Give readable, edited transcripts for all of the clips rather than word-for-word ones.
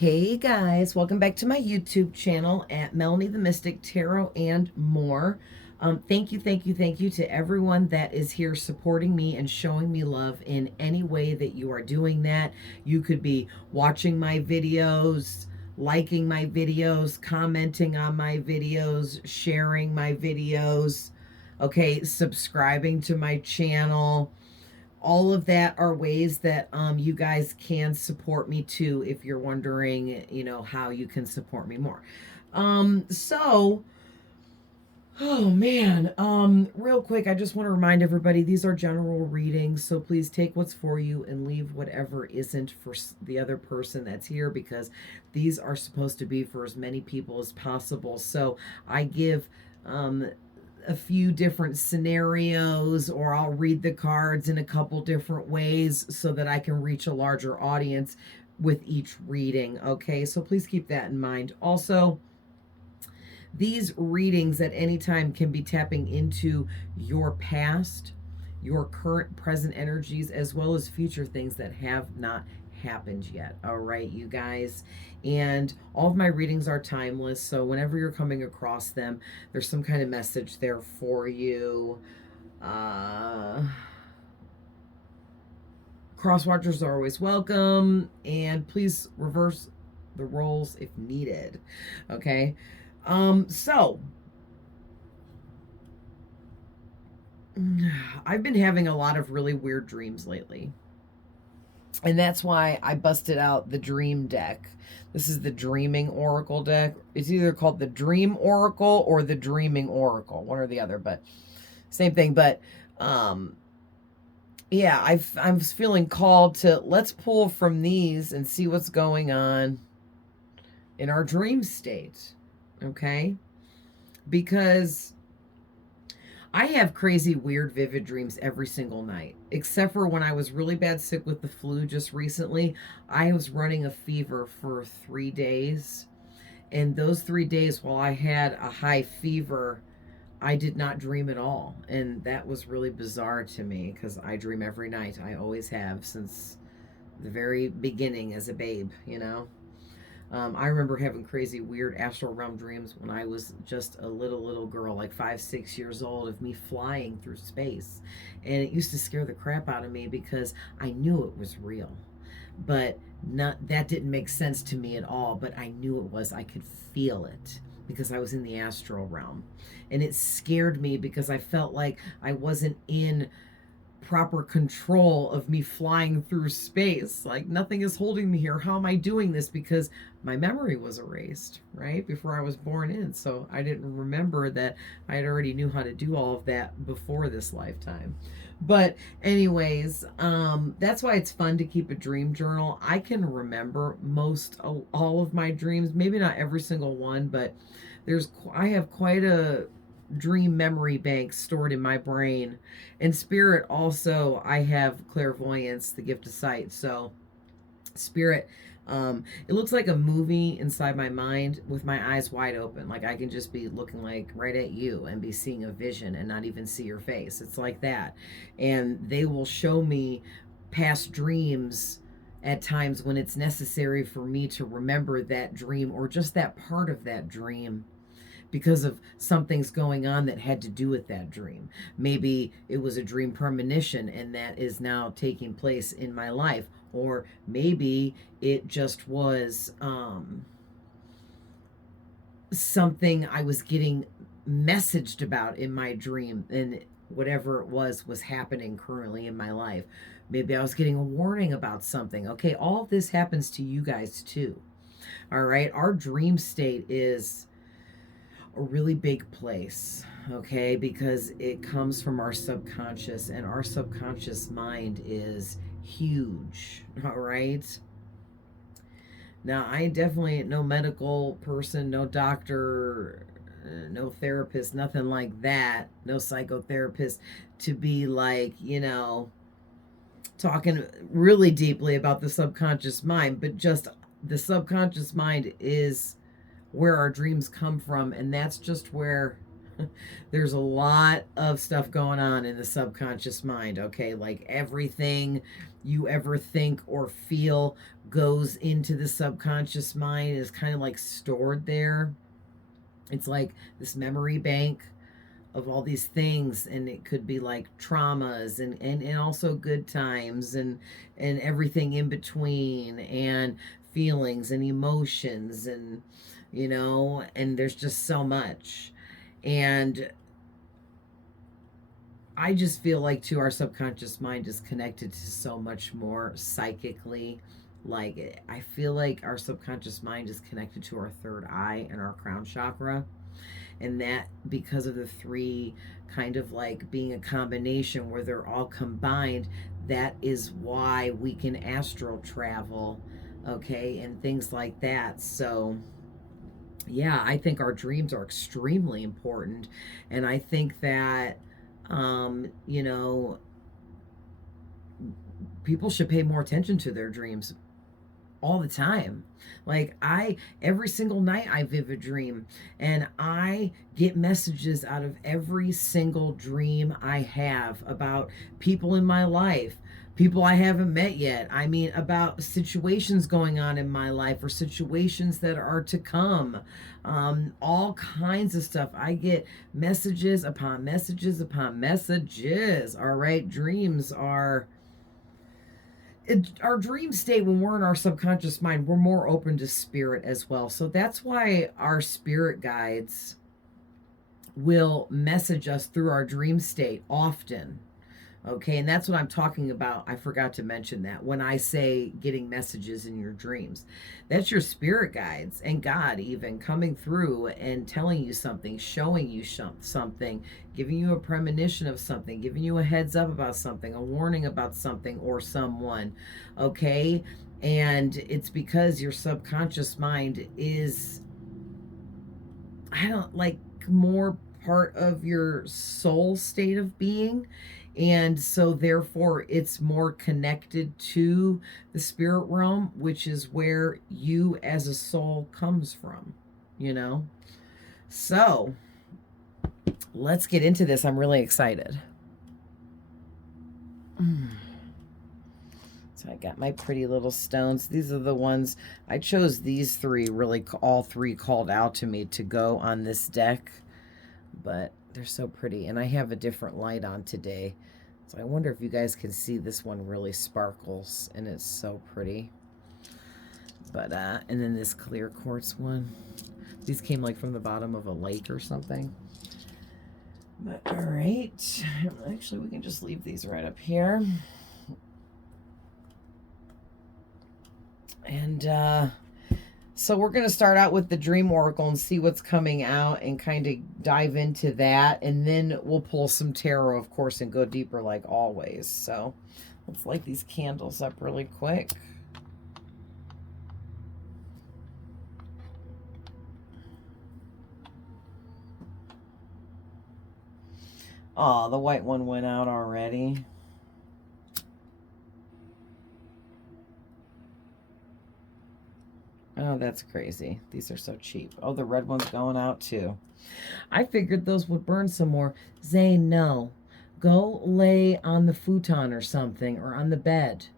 Hey guys, welcome back to my YouTube channel at Melanie the Mystic Tarot and more. Thank you to everyone that is here supporting me and showing me love in any way that you are doing that. You could be watching my videos, liking my videos, commenting on my videos, sharing my videos, okay, subscribing to my channel. All of that are ways that you guys can support me too, if you're wondering, how you can support me more. So oh man, real quick, I just want to remind everybody these are general readings, so please take what's for you and leave whatever isn't for the other person that's here, because these are supposed to be for as many people as possible. So I give a few different scenarios, or I'll read the cards in a couple different ways so that I can reach a larger audience with each reading. Okay, so please keep that in mind. Also, these readings at any time can be tapping into your past, your current present energies, as well as future things that have not happened yet. All right, you guys. And all of my readings are timeless, so whenever you're coming across them, there's some kind of message there for you. Cross watchers are always welcome, and please reverse the roles if needed. Okay. So I've been having a lot of really weird dreams lately. And that's why I busted out the dream deck. This is the Dreaming Oracle deck. It's either called the Dream Oracle or the Dreaming Oracle, one or the other, but same thing. But yeah, I'm feeling called to let's pull from these and see what's going on in our dream state. Okay? Because I have crazy, weird, vivid dreams every single night, except for when I was really bad sick with the flu just recently. I was running a fever for 3 days. And those 3 days, while I had a high fever, I did not dream at all. And that was really bizarre to me because I dream every night. I always have since the very beginning as a babe, you know? I remember having crazy, weird astral realm dreams when I was just a little girl, like 5, 6 years old, of me flying through space. And it used to scare the crap out of me because I knew it was real. But that didn't make sense to me at all, but I knew it was. I could feel it because I was in the astral realm. And it scared me because I felt like I wasn't in proper control of me flying through space. Like, nothing is holding me here. How am I doing this? Because my memory was erased, right? Before I was born in. So I didn't remember that I had already knew how to do all of that before this lifetime. But anyways, that's why it's fun to keep a dream journal. I can remember all of my dreams, maybe not every single one, but I have quite a dream memory bank stored in my brain. And spirit also, I have clairvoyance, the gift of sight. So spirit, it looks like a movie inside my mind with my eyes wide open. Like I can just be looking like right at you and be seeing a vision and not even see your face. It's like that. And they will show me past dreams at times when it's necessary for me to remember that dream or just that part of that dream because of something's going on that had to do with that dream. Maybe it was a dream premonition and that is now taking place in my life. Or maybe it just was something I was getting messaged about in my dream, and whatever it was happening currently in my life. Maybe I was getting a warning about something. Okay, all of this happens to you guys too. All right, our dream state is a really big place, okay, because it comes from our subconscious, and our subconscious mind is huge. All right, now I definitely no medical person, no doctor, no therapist, nothing like that, no psychotherapist to be like, talking really deeply about the subconscious mind, but just the subconscious mind is where our dreams come from, and that's just where there's a lot of stuff going on in the subconscious mind, okay? Like everything you ever think or feel goes into the subconscious mind, is kind of like stored there. It's like this memory bank of all these things, and it could be like traumas and also good times and everything in between, and feelings and emotions, and and there's just so much. And I just feel like too, our subconscious mind is connected to so much more psychically. Like, I feel like our subconscious mind is connected to our third eye and our crown chakra, and that because of the three kind of like being a combination where they're all combined, that is why we can astral travel, okay, and things like that. So yeah, I think our dreams are extremely important, and I think that you know, people should pay more attention to their dreams all the time. Like, every single night I vivid dream, and I get messages out of every single dream I have about people in my life, people I haven't met yet. I mean, about situations going on in my life or situations that are to come. All kinds of stuff. I get messages upon messages upon messages. All right, dreams are our dream state. When we're in our subconscious mind, we're more open to spirit as well. So that's why our spirit guides will message us through our dream state often. Okay, and that's what I'm talking about. I forgot to mention that when I say getting messages in your dreams, that's your spirit guides and God even coming through and telling you something, showing you something, giving you a premonition of something, giving you a heads up about something, a warning about something or someone. Okay, and it's because your subconscious mind is, I don't like, more part of your soul state of being. And so, therefore, it's more connected to the spirit realm, which is where you as a soul comes from, you know? So, let's get into this. I'm really excited. So I got my pretty little stones. These are the ones, I chose these three, really all three called out to me to go on this deck. But they're so pretty. And I have a different light on today. So I wonder if you guys can see, this one really sparkles and it's so pretty. But, and then this clear quartz one. These came like from the bottom of a lake or something. But, all right. Actually, we can just leave these right up here. And, so we're going to start out with the Dream Oracle and see what's coming out and kind of dive into that. And then we'll pull some tarot, of course, and go deeper like always. So let's light these candles up really quick. Oh, the white one went out already. Oh, that's crazy. These are so cheap. Oh, the red one's going out too. I figured those would burn some more. Zane, no. Go lay on the futon or something, or on the bed.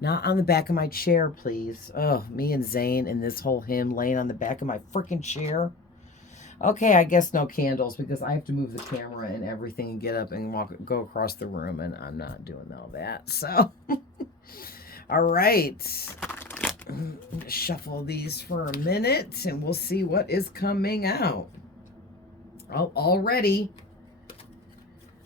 Not on the back of my chair, please. Oh, me and Zane and this whole him laying on the back of my freaking chair. Okay, I guess no candles because I have to move the camera and everything and get up and go across the room, and I'm not doing all that. So, all right. I'm going to shuffle these for a minute and we'll see what is coming out. Oh, already.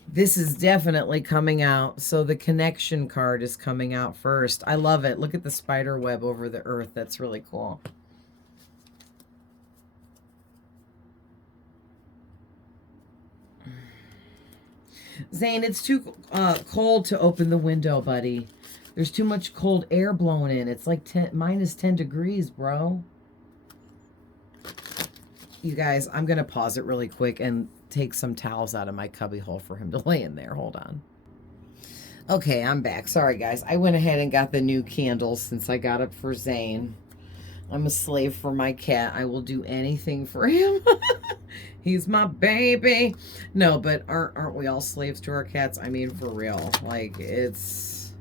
This is definitely coming out. So the connection card is coming out first. I love it. Look at the spider web over the earth. That's really cool. Zane, it's too cold to open the window, buddy. There's too much cold air blowing in. It's like -10 degrees, bro. You guys, I'm going to pause it really quick and take some towels out of my cubby hole for him to lay in there. Hold on. Okay, I'm back. Sorry, guys. I went ahead and got the new candles since I got up for Zane. I'm a slave for my cat. I will do anything for him. He's my baby. No, but aren't we all slaves to our cats? I mean, for real. Like, it's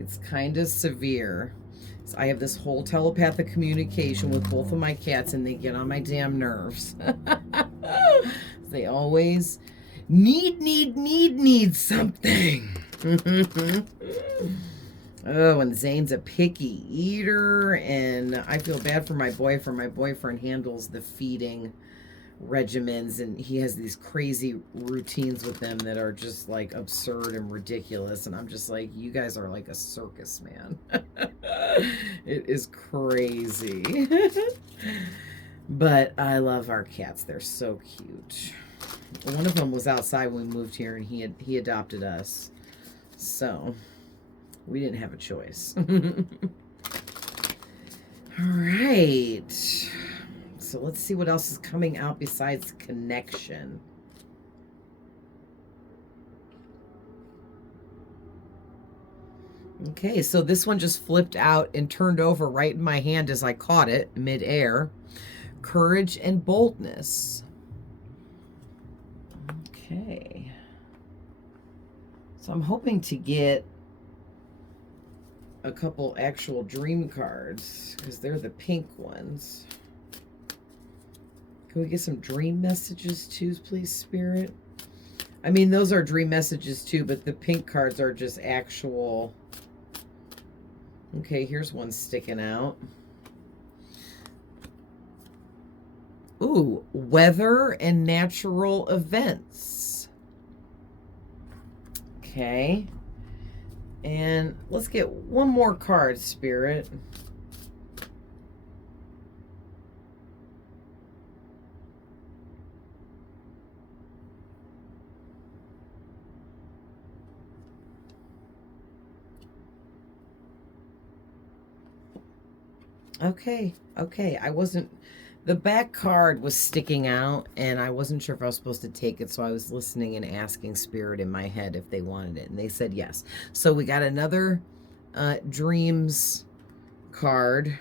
It's kind of severe. So I have this whole telepathic communication with both of my cats, and they get on my damn nerves. They always need something. Oh, and Zane's a picky eater, and I feel bad for my boyfriend. My boyfriend handles the feeding regimens, and he has these crazy routines with them that are just like absurd and ridiculous, and I'm just like, you guys are like a circus, man. It is crazy. But I love our cats. They're so cute. One of them was outside when we moved here, and he adopted us, so we didn't have a choice. All right. So let's see what else is coming out besides connection. Okay, so this one just flipped out and turned over right in my hand as I caught it midair. Courage and boldness. Okay. So I'm hoping to get a couple actual dream cards because they're the pink ones. Can we get some dream messages too, please, Spirit? I mean, those are dream messages too, but the pink cards are just actual. Okay, here's one sticking out. Ooh, weather and natural events. Okay. And let's get one more card, Spirit. Okay, I wasn't, the back card was sticking out, and I wasn't sure if I was supposed to take it, so I was listening and asking Spirit in my head if they wanted it, and they said yes. So we got another dreams card.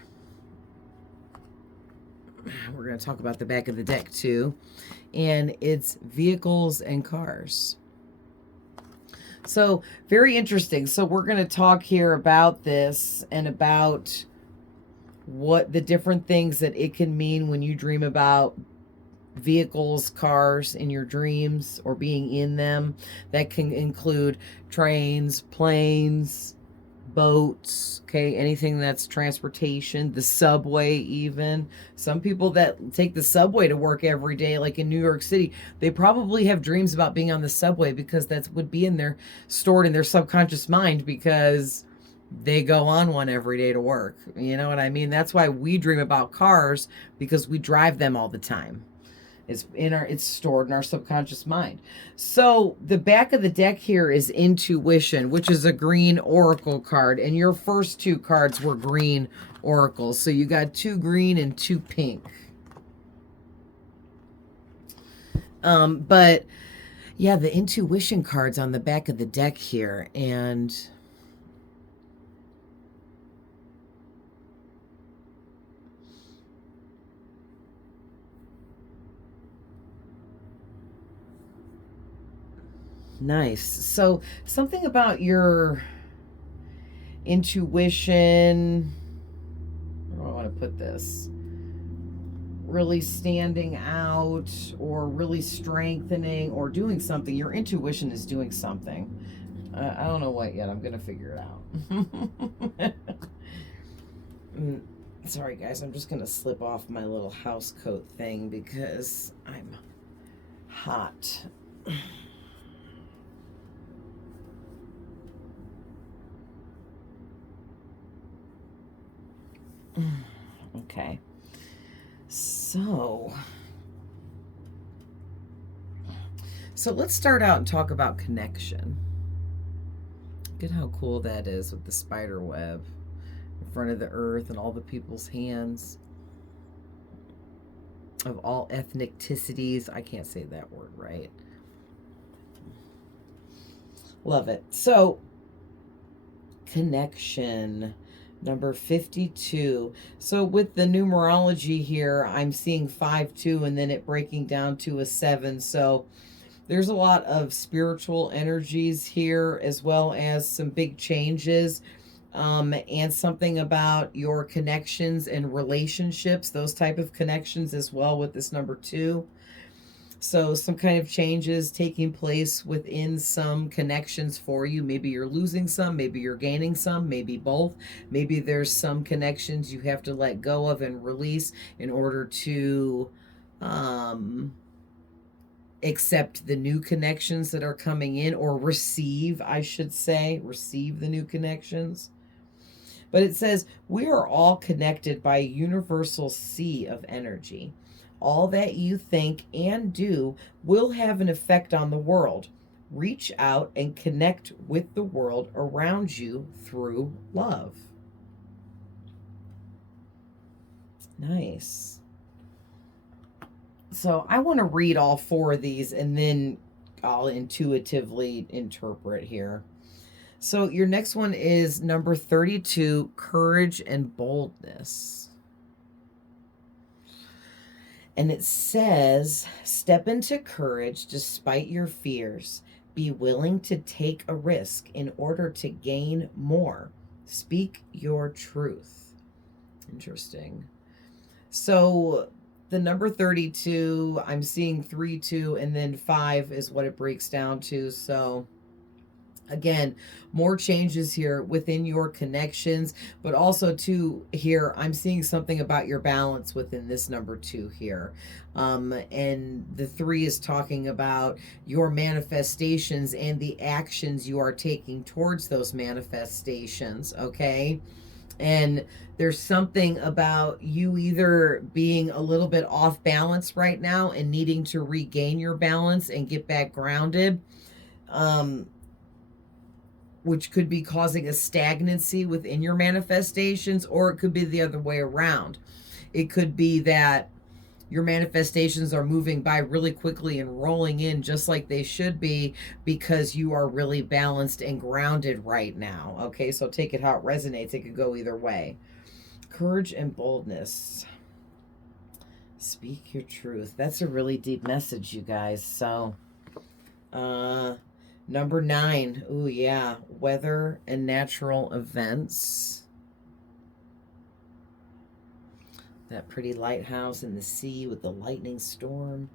We're going to talk about the back of the deck too, and it's vehicles and cars. So very interesting. So we're going to talk here about this and about what the different things that it can mean when you dream about vehicles, cars in your dreams or being in them. That can include trains, planes, boats, okay, anything that's transportation, the subway even. Some people that take the subway to work every day, like in New York City, they probably have dreams about being on the subway because that would be in their stored in their subconscious mind because they go on one every day to work. You know what I mean? That's why we dream about cars, because we drive them all the time. It's stored in our subconscious mind. So the back of the deck here is intuition, which is a green oracle card, and your first two cards were green oracles. So you got 2 green and 2 pink. But yeah, the intuition cards on the back of the deck here, and nice. So something about your intuition, where do I want to put this? Really standing out or really strengthening or doing something. Your intuition is doing something. I don't know what yet. I'm going to figure it out. Sorry, guys. I'm just going to slip off my little house coat thing because I'm hot. Okay. So let's start out and talk about connection. Look at how cool that is with the spider web in front of the earth and all the people's hands of all ethnicities. I can't say that word right. Love it. So connection. Number 52. So with the numerology here, I'm seeing 5-2 and then it breaking down to a 7. So there's a lot of spiritual energies here as well as some big changes. And something about your connections and relationships, those type of connections as well with this number 2. So some kind of changes taking place within some connections for you. Maybe you're losing some, maybe you're gaining some, maybe both. Maybe there's some connections you have to let go of and release in order to accept the new connections that are coming in, or receive, I should say, receive the new connections. But it says, we are all connected by a universal sea of energy. All that you think and do will have an effect on the world. Reach out and connect with the world around you through love. Nice. So I want to read all 4 of these and then I'll intuitively interpret here. So your next one is number 32, courage and boldness. And it says, step into courage despite your fears. Be willing to take a risk in order to gain more. Speak your truth. Interesting. So the number 32, I'm seeing 3, 2, and then 5 is what it breaks down to. So again, more changes here within your connections, but also too here, I'm seeing something about your balance within this number 2 here. And the 3 is talking about your manifestations and the actions you are taking towards those manifestations, okay? And there's something about you either being a little bit off balance right now and needing to regain your balance and get back grounded, which could be causing a stagnancy within your manifestations, or it could be the other way around. It could be that your manifestations are moving by really quickly and rolling in just like they should be because you are really balanced and grounded right now. Okay, so take it how it resonates. It could go either way. Courage and boldness. Speak your truth. That's a really deep message, you guys. So, number 9. Ooh, yeah. Weather and natural events. That pretty lighthouse in the sea with the lightning storm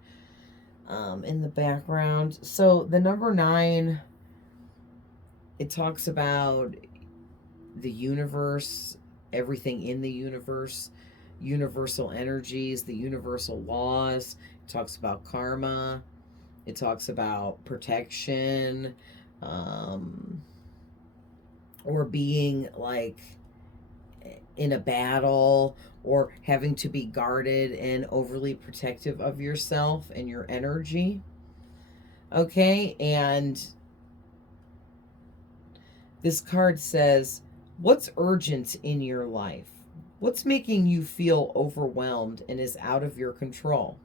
in the background. So the number 9, it talks about the universe, everything in the universe, universal energies, the universal laws. It talks about karma. It talks about protection, or being like in a battle, or having to be guarded and overly protective of yourself and your energy. Okay, and this card says, what's urgent in your life? What's making you feel overwhelmed and is out of your control?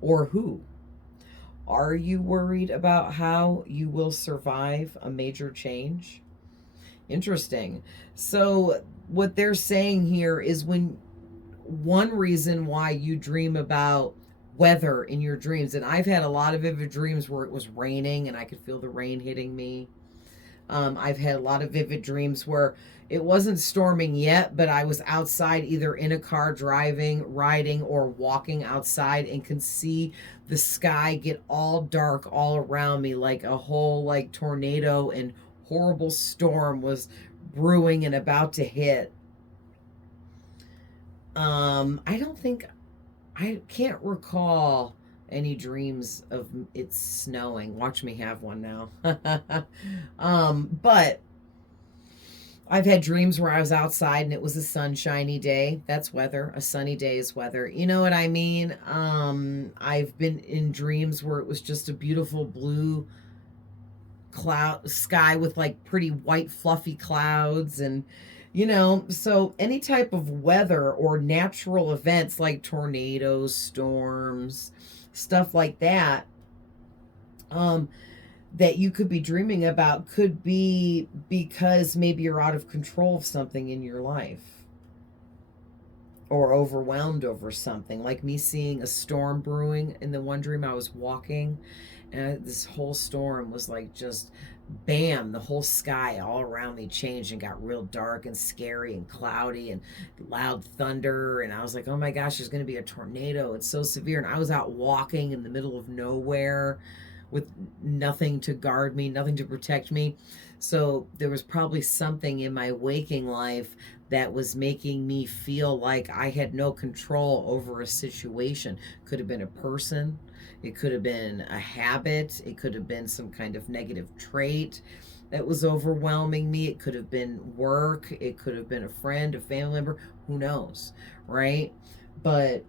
Or who? Are you worried about how you will survive a major change? Interesting. So what they're saying here is, when one reason why you dream about weather in your dreams, and I've had a lot of vivid dreams where it was raining and I could feel the rain hitting me. I've had a lot of vivid dreams where it wasn't storming yet, but I was outside, either in a car driving, riding, or walking outside, and could see the sky get all dark all around me, like a whole like tornado and horrible storm was brewing and about to hit. I can't recall any dreams of it snowing. Watch me have one now. But I've had dreams where I was outside and it was a sunshiny day. That's weather. A sunny day is weather. You know what I mean? I've been in dreams where it was just a beautiful blue cloud sky with like pretty white fluffy clouds, and so any type of weather or natural events like tornadoes, storms, stuff like that, that you could be dreaming about, could be because maybe you're out of control of something in your life, or overwhelmed over something. Like me seeing a storm brewing in the one dream, I was walking And this whole storm was like just bam, the whole sky all around me changed and got real dark and scary and cloudy and loud thunder. And I was like, oh my gosh, there's going to be a tornado. It's so severe. And I was out walking in the middle of nowhere with nothing to guard me, nothing to protect me. So there was probably something in my waking life that was making me feel like I had no control over a situation. Could have been a person, it could have been a habit, it could have been some kind of negative trait that was overwhelming me. It could have been work, it could have been a friend, a family member, who knows, right? But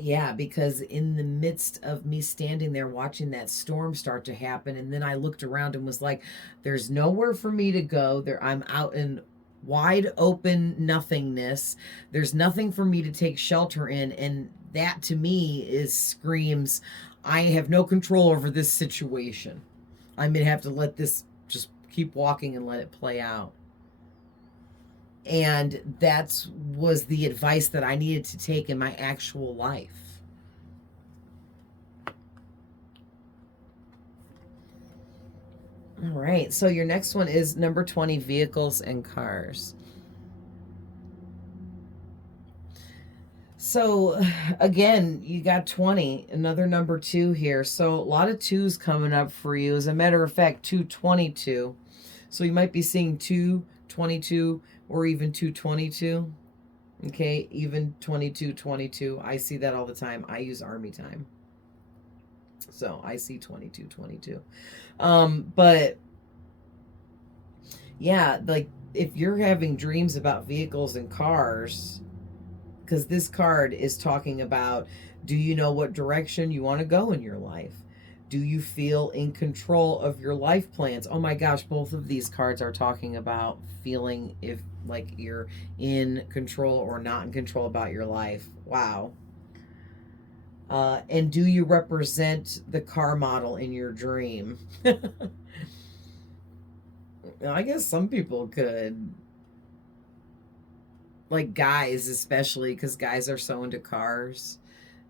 yeah, because in the midst of me standing there watching that storm start to happen, and then I looked around and was like, there's nowhere for me to go. There, I'm out in wide open nothingness. There's nothing for me to take shelter in. And that to me is screams, I have no control over this situation. I'm going to have to let this just keep walking and let it play out. And that was the advice that I needed to take in my actual life. All right, so your next one is number 20, vehicles and cars. So again, you got 20, another number 2 here. So a lot of 2s coming up for you. As a matter of fact, 222. So you might be seeing 222 or even 222. Okay, even 2222. I see that all the time. I use Army time. So I see 2222. But yeah, like if you're having dreams about vehicles and cars, because this card is talking about, do you know what direction you want to go in your life? Do you feel in control of your life plans? Oh my gosh, both of these cards are talking about feeling if like you're in control or not in control about your life. Wow. And do you represent the car model in your dream? I guess some people could. Like guys, especially, because guys are so into cars.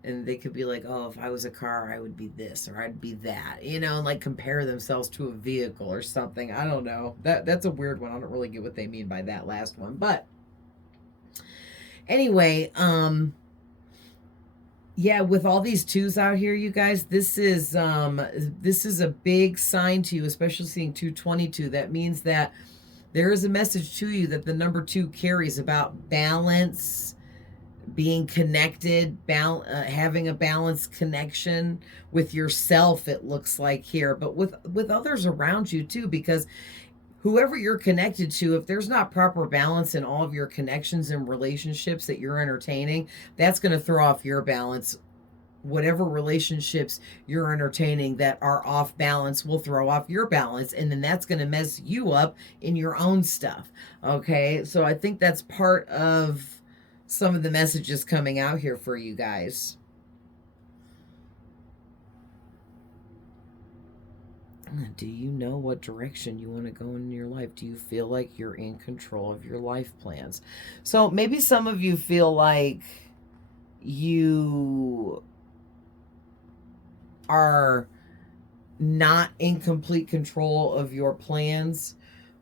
And they could be like, oh, if I was a car, I would be this or I'd be that, you know, and like compare themselves to a vehicle or something. I don't know. That's a weird one. I don't really get what they mean by that last one. But anyway, yeah, with all these 2s out here, you guys, this is a big sign to you, especially seeing 222. That means that there is a message to you that the number 2 carries about balance, being connected, having a balanced connection with yourself, it looks like here, but with others around you too, because whoever you're connected to, if there's not proper balance in all of your connections and relationships that you're entertaining, that's going to throw off your balance. Whatever relationships you're entertaining that are off balance will throw off your balance, and then that's going to mess you up in your own stuff. Okay, so I think that's part of some of the messages coming out here for you guys. Do you know what direction you want to go in your life? Do you feel like you're in control of your life plans? So maybe some of you feel like you are not in complete control of your plans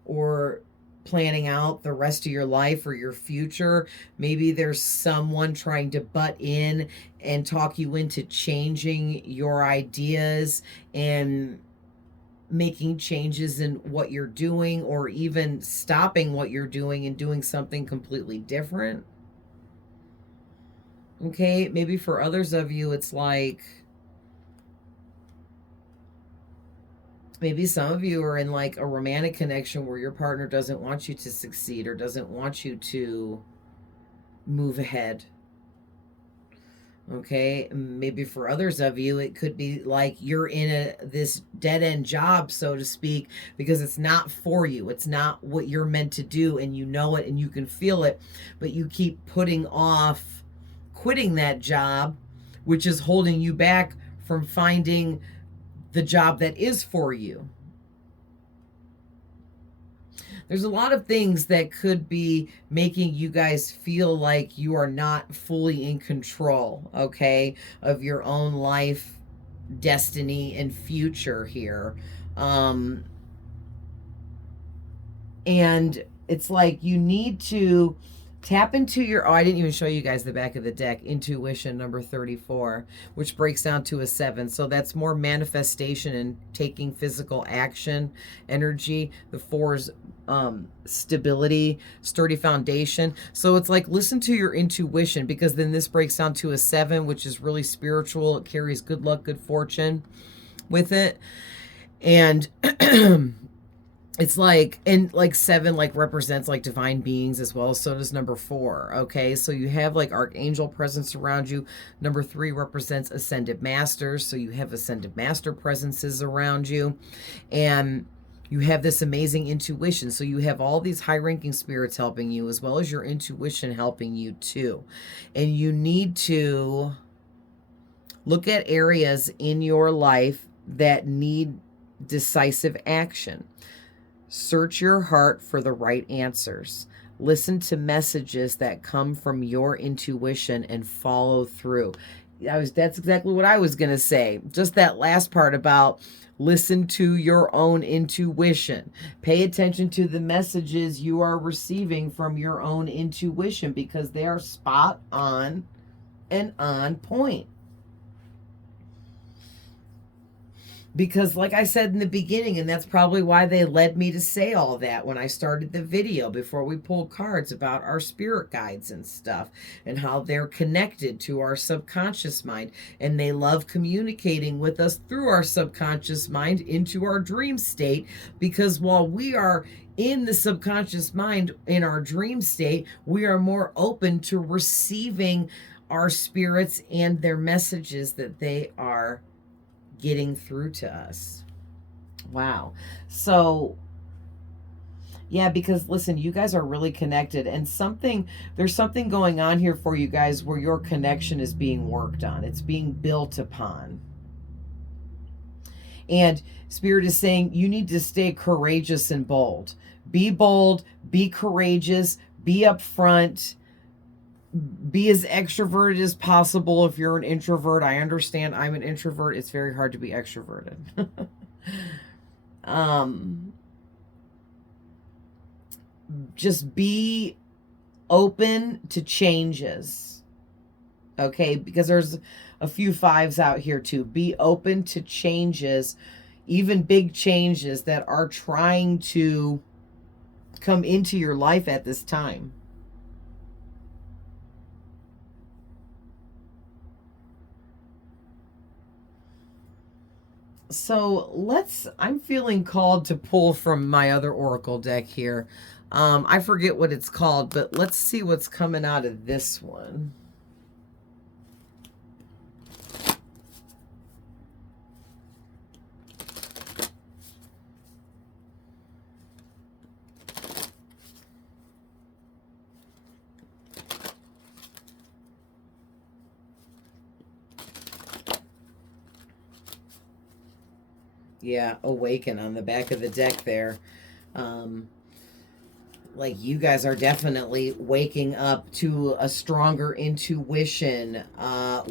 or planning out the rest of your life or your future. Maybe there's someone trying to butt in and talk you into changing your ideas and making changes in what you're doing, or even stopping what you're doing and doing something completely different. Okay, maybe for others of you, it's like maybe some of you are in like a romantic connection where your partner doesn't want you to succeed or doesn't want you to move ahead. Okay, maybe for others of you, it could be like you're in this dead end job, so to speak, because it's not for you. It's not what you're meant to do, and you know it and you can feel it, but you keep putting off quitting that job, which is holding you back from finding the job that is for you. There's a lot of things that could be making you guys feel like you are not fully in control, okay, of your own life, destiny, and future here. Um, and it's like you need to tap into your, oh, I didn't even show you guys the back of the deck, intuition number 34, which breaks down to a 7. So that's more manifestation and taking physical action energy. The 4 is stability, sturdy foundation. So it's like, listen to your intuition, because then this breaks down to a 7, which is really spiritual. It carries good luck, good fortune with it. And it's like, and like 7 like represents like divine beings as well. So does number 4. Okay, so you have like archangel presence around you. Number 3 represents ascended masters, so you have ascended master presences around you. And you have this amazing intuition, so you have all these high-ranking spirits helping you, as well as your intuition helping you too. And you need to look at areas in your life that need decisive action. Search your heart for the right answers. Listen to messages that come from your intuition and follow through. That's exactly what I was going to say. Just that last part about listen to your own intuition. Pay attention to the messages you are receiving from your own intuition, because they are spot on and on point. Because like I said in the beginning, and that's probably why they led me to say all that when I started the video before we pulled cards about our spirit guides and stuff, and how they're connected to our subconscious mind, and they love communicating with us through our subconscious mind into our dream state, because while we are in the subconscious mind in our dream state, we are more open to receiving our spirits and their messages that they are getting through to us. Wow. So yeah, because listen, you guys are really connected, and there's something going on here for you guys where your connection is being worked on. It's being built upon. And Spirit is saying you need to stay courageous and bold. Be bold, be courageous, be upfront, be as extroverted as possible. If you're an introvert, I understand. I'm an introvert. It's very hard to be extroverted. Just be open to changes. Okay, because there's a few 5s out here too. Be open to changes, even big changes that are trying to come into your life at this time. So I'm feeling called to pull from my other oracle deck here. I forget what it's called, but let's see what's coming out of this one. Yeah, awaken on the back of the deck there. Like you guys are definitely waking up to a stronger intuition,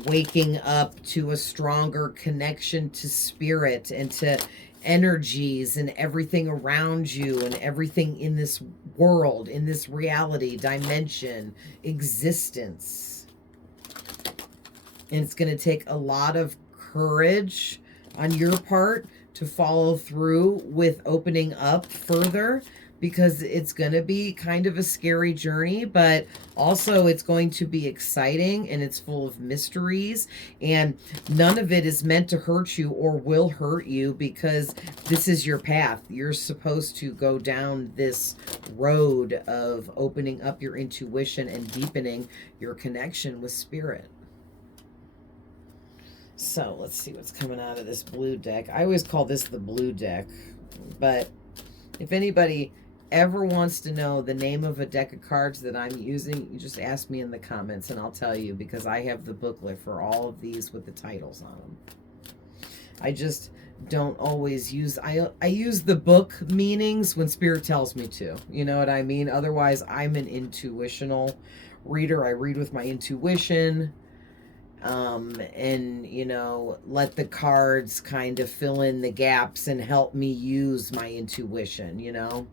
waking up to a stronger connection to spirit and to energies and everything around you and everything in this world, in this reality, dimension, existence. And it's going to take a lot of courage on your part to follow through with opening up further, because it's going to be kind of a scary journey, but also it's going to be exciting, and it's full of mysteries, and none of it is meant to hurt you or will hurt you, because this is your path. You're supposed to go down this road of opening up your intuition and deepening your connection with spirit. So let's see what's coming out of this blue deck. I always call this the blue deck, but if anybody ever wants to know the name of a deck of cards that I'm using, you just ask me in the comments and I'll tell you, because I have the booklet for all of these with the titles on them. I just don't always use, I use the book meanings when Spirit tells me to. You know what I mean? Otherwise, I'm an intuitional reader. I read with my intuition. And, you know, let the cards kind of fill in the gaps and help me use my intuition, you know?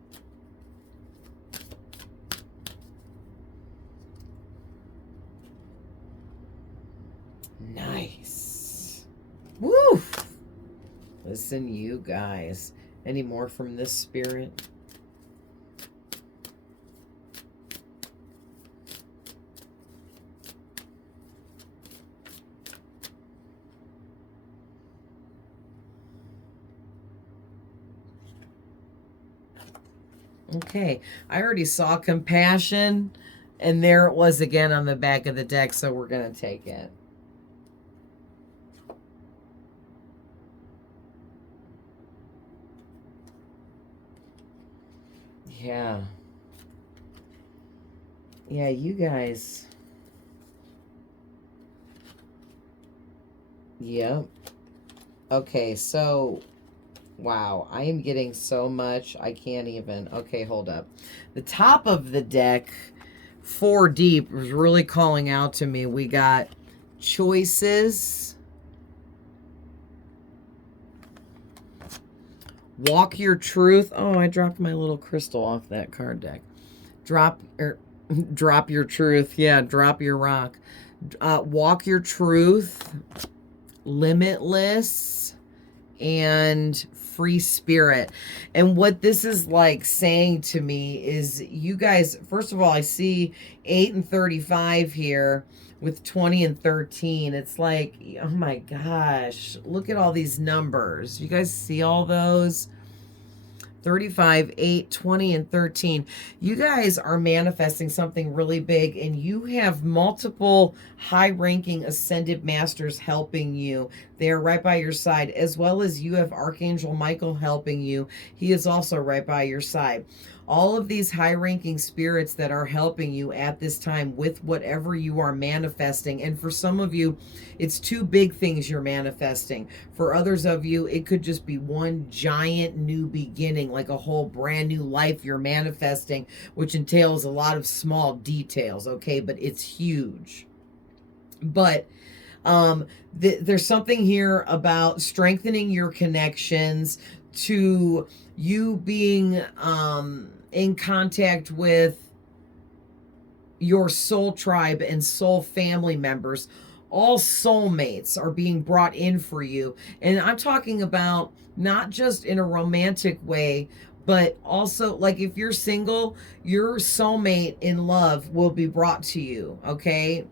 Nice. Woo! Listen, you guys. Any more from this spirit? Okay, I already saw compassion, and there it was again on the back of the deck, so we're going to take it. Yeah. Yeah, you guys. Yep. Okay, so wow, I am getting so much. I can't even. Okay, hold up. The top of the deck, 4 deep, was really calling out to me. We got choices. Walk your truth. Oh, I dropped my little crystal off that card deck. Drop your truth. Yeah, drop your rock. Walk your truth. Limitless. And free spirit. And what this is like saying to me is, you guys, first of all, I see 8 and 35 here with 20 and 13. It's like, oh my gosh, look at all these numbers. You guys see all those? 35, 8, 20, and 13. You guys are manifesting something really big, and you have multiple high-ranking ascended masters helping you. They are right by your side, as well as you have Archangel Michael helping you. He is also right by your side. All of these high-ranking spirits that are helping you at this time with whatever you are manifesting. And for some of you, it's 2 big things you're manifesting. For others of you, it could just be one giant new beginning, like a whole brand new life you're manifesting, which entails a lot of small details, okay? But it's huge. But there's something here about strengthening your connections, to you being in contact with your soul tribe and soul family members. All soulmates are being brought in for you. And I'm talking about not just in a romantic way, but also, like, if you're single, your soulmate in love will be brought to you, okay?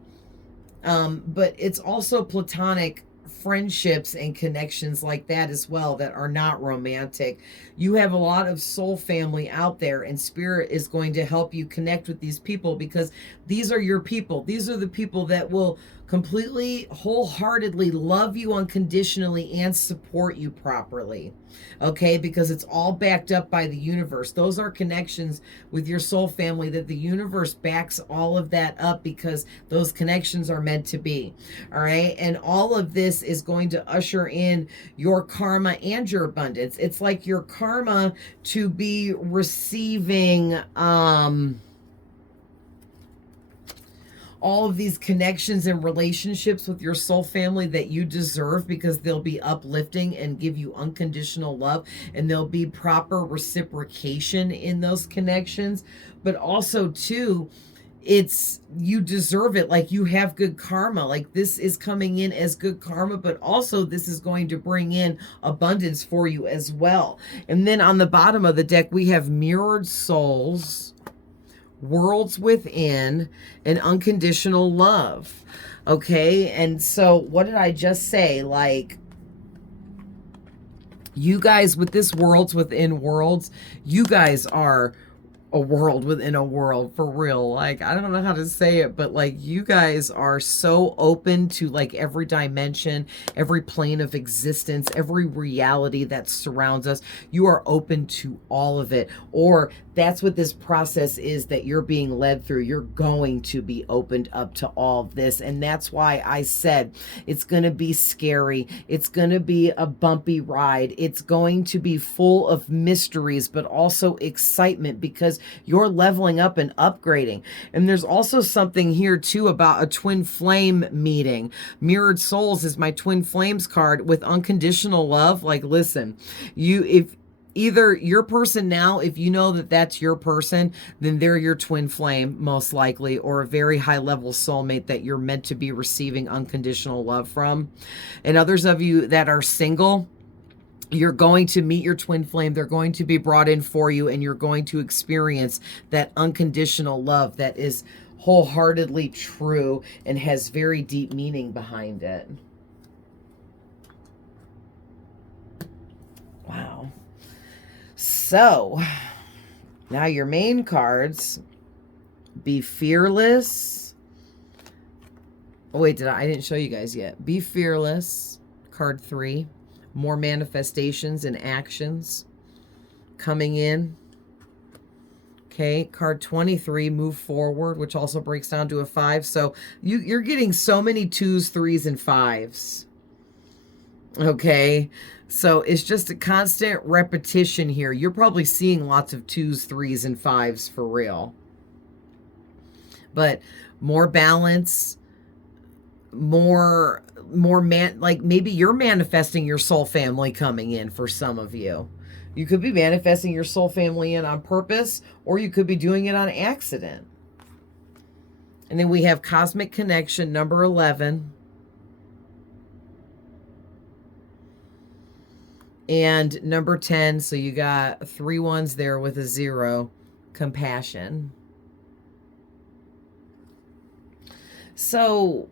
But it's also platonic friendships and connections like that as well that are not romantic. You have a lot of soul family out there, and Spirit is going to help you connect with these people, because these are your people. These are the people that will completely, wholeheartedly love you unconditionally and support you properly. Okay, because it's all backed up by the universe. Those are connections with your soul family that the universe backs all of that up, because those connections are meant to be. All right, and all of this is going to usher in your karma and your abundance. It's like your karma to be receiving all of these connections and relationships with your soul family that you deserve, because they'll be uplifting and give you unconditional love, and there'll be proper reciprocation in those connections. But also too, it's, you deserve it. Like, you have good karma. Like, this is coming in as good karma, but also this is going to bring in abundance for you as well. And then on the bottom of the deck, we have mirrored souls, worlds within, and unconditional love. Okay, and so what did I just say? Like, you guys with this worlds within worlds, you guys are a world within a world, for real. Like, I don't know how to say it, but like, you guys are so open to like every dimension, every plane of existence, every reality that surrounds us. You are open to all of it. Or that's what this process is that you're being led through. You're going to be opened up to all of this. And that's why I said it's going to be scary. It's going to be a bumpy ride. It's going to be full of mysteries, but also excitement, because you're leveling up and upgrading. And there's also something here too about a twin flame meeting. Mirrored Souls is my twin flames card with unconditional love. Like, listen, if either your person now, if you know that that's your person, then they're your twin flame, most likely, or a very high level soulmate that you're meant to be receiving unconditional love from. And others of you that are single, you're going to meet your twin flame. They're going to be brought in for you, and you're going to experience that unconditional love that is wholeheartedly true and has very deep meaning behind it. Wow. So, now your main cards. Be fearless. Oh, wait, I didn't show you guys yet. Be fearless, card 3. More manifestations and actions coming in. Okay, card 23, move forward, which also breaks down to a 5. So you're getting so many 2s, 3s, and 5s. Okay, so it's just a constant repetition here. You're probably seeing lots of 2s, 3s, and 5s for real. But more balance, more like maybe you're manifesting your soul family coming in for some of you. You could be manifesting your soul family in on purpose, or you could be doing it on accident. And then we have cosmic connection, number 11. And number 10, so you got 3 1s there with a 0, compassion. So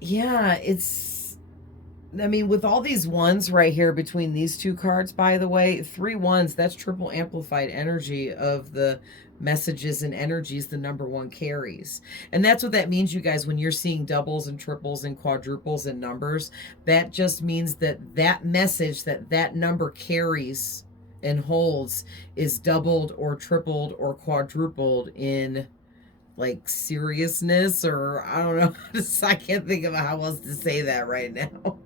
yeah, I mean, with all these 1s right here between these 2 cards, by the way, 3 1s, that's triple amplified energy of the messages and energies the number 1 carries. And that's what that means, you guys, when you're seeing doubles and triples and quadruples in numbers. That just means that that message that number carries and holds is doubled or tripled or quadrupled in like seriousness, or I don't know. I can't think of how else to say that right now.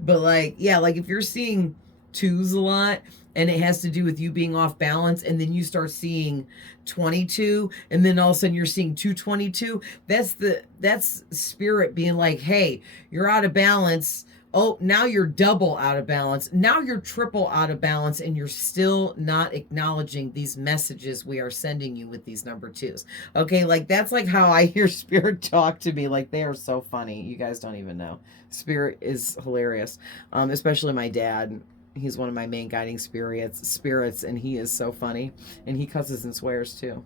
But like, yeah, like if you're seeing 2s a lot and it has to do with you being off balance, and then you start seeing 22, and then all of a sudden you're seeing 222, that's spirit being like, hey, you're out of balance. Oh, now you're double out of balance. Now you're triple out of balance, and you're still not acknowledging these messages we are sending you with these number 2s. Okay, like that's like how I hear spirit talk to me. Like, they are so funny. You guys don't even know. Spirit is hilarious. Especially my dad. He's one of my main guiding spirits, and he is so funny. And he cusses and swears too.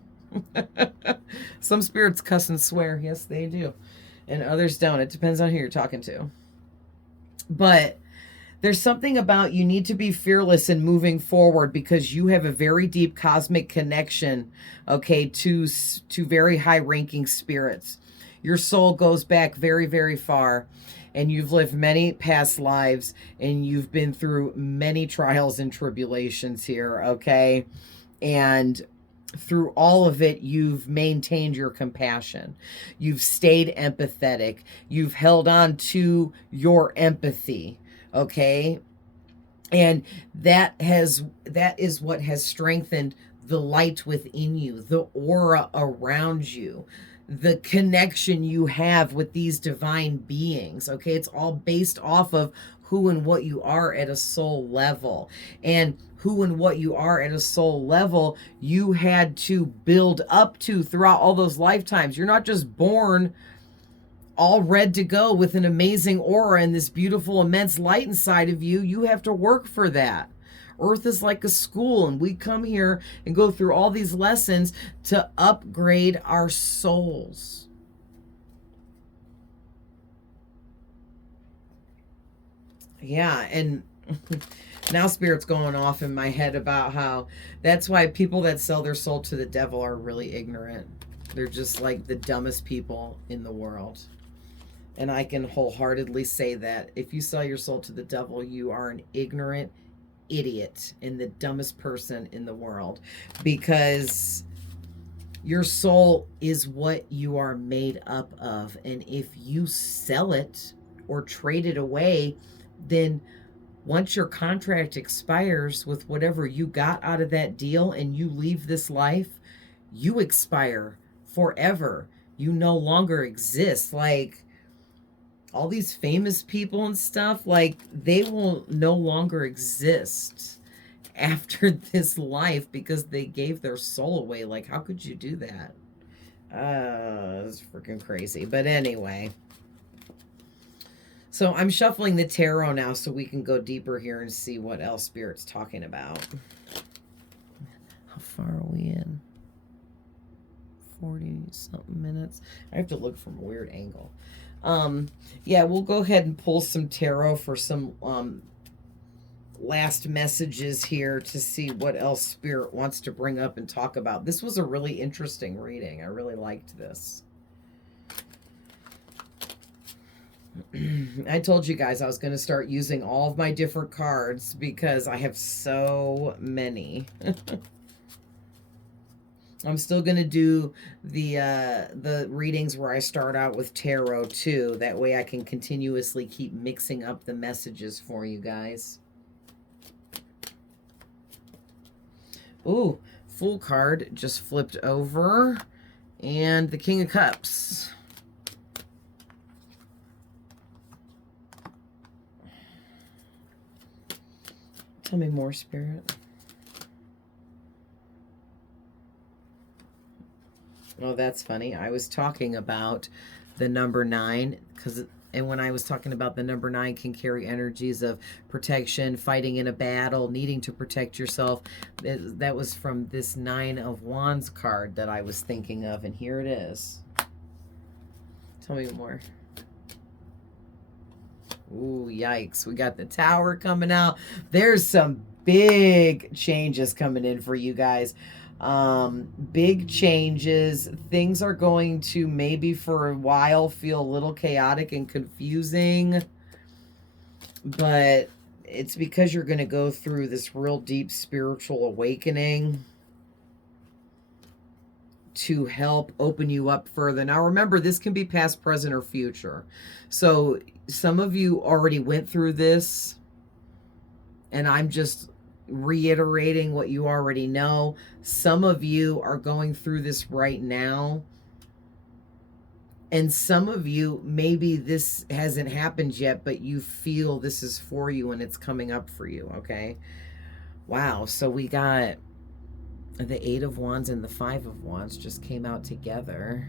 Some spirits cuss and swear. Yes, they do. And others don't. It depends on who you're talking to. But there's something about you need to be fearless in moving forward, because you have a very deep cosmic connection, okay, to very high ranking spirits. Your soul goes back very, very far, and you've lived many past lives, and you've been through many trials and tribulations here, okay? And through all of it, you've maintained your compassion. You've stayed empathetic. You've held on to your empathy, okay? And that is what has strengthened the light within you, the aura around you, the connection you have with these divine beings, okay? It's all based off of who and what you are at a soul level. And who and what you are at a soul level, you had to build up to throughout all those lifetimes. You're not just born all red to go with an amazing aura and this beautiful, immense light inside of you. You have to work for that. Earth is like a school, and we come here and go through all these lessons to upgrade our souls. Yeah, and Now Spirit's going off in my head about how that's why people that sell their soul to the devil are really ignorant. They're just like the dumbest people in the world. And I can wholeheartedly say that if you sell your soul to the devil, you are an ignorant idiot and the dumbest person in the world, because your soul is what you are made up of. And if you sell it or trade it away, then once your contract expires with whatever you got out of that deal and you leave this life, you expire forever. You no longer exist. Like all these famous people and stuff, like they will no longer exist after this life because they gave their soul away. Like, how could you do that? It's freaking crazy. But anyway, so I'm shuffling the tarot now so we can go deeper here and see what else Spirit's talking about. How far are we in? 40 something minutes. I have to look from a weird angle. Yeah, we'll go ahead and pull some tarot for some last messages here to see what else Spirit wants to bring up and talk about. This was a really interesting reading. I really liked this. I told you guys I was going to start using all of my different cards because I have so many. I'm still going to do the readings where I start out with tarot too. That way I can continuously keep mixing up the messages for you guys. Ooh, Fool card just flipped over. And the King of Cups. Tell me more, Spirit. Oh, that's funny. I was talking about the number 9 and when I was talking about the number 9 can carry energies of protection, fighting in a battle, needing to protect yourself. That was from this 9 of Wands card that I was thinking of, and here it is. Tell me more. Ooh, yikes. We got the Tower coming out. There's some big changes coming in for you guys. Big changes. Things are going to maybe for a while feel a little chaotic and confusing. But it's because you're going to go through this real deep spiritual awakening to help open you up further. Now remember, this can be past, present, or future. So some of you already went through this, and I'm just reiterating what you already know. Some of you are going through this right now, and some of you, maybe this hasn't happened yet, but you feel this is for you and it's coming up for you, okay? Wow, so we got the 8 of Wands and the 5 of Wands just came out together.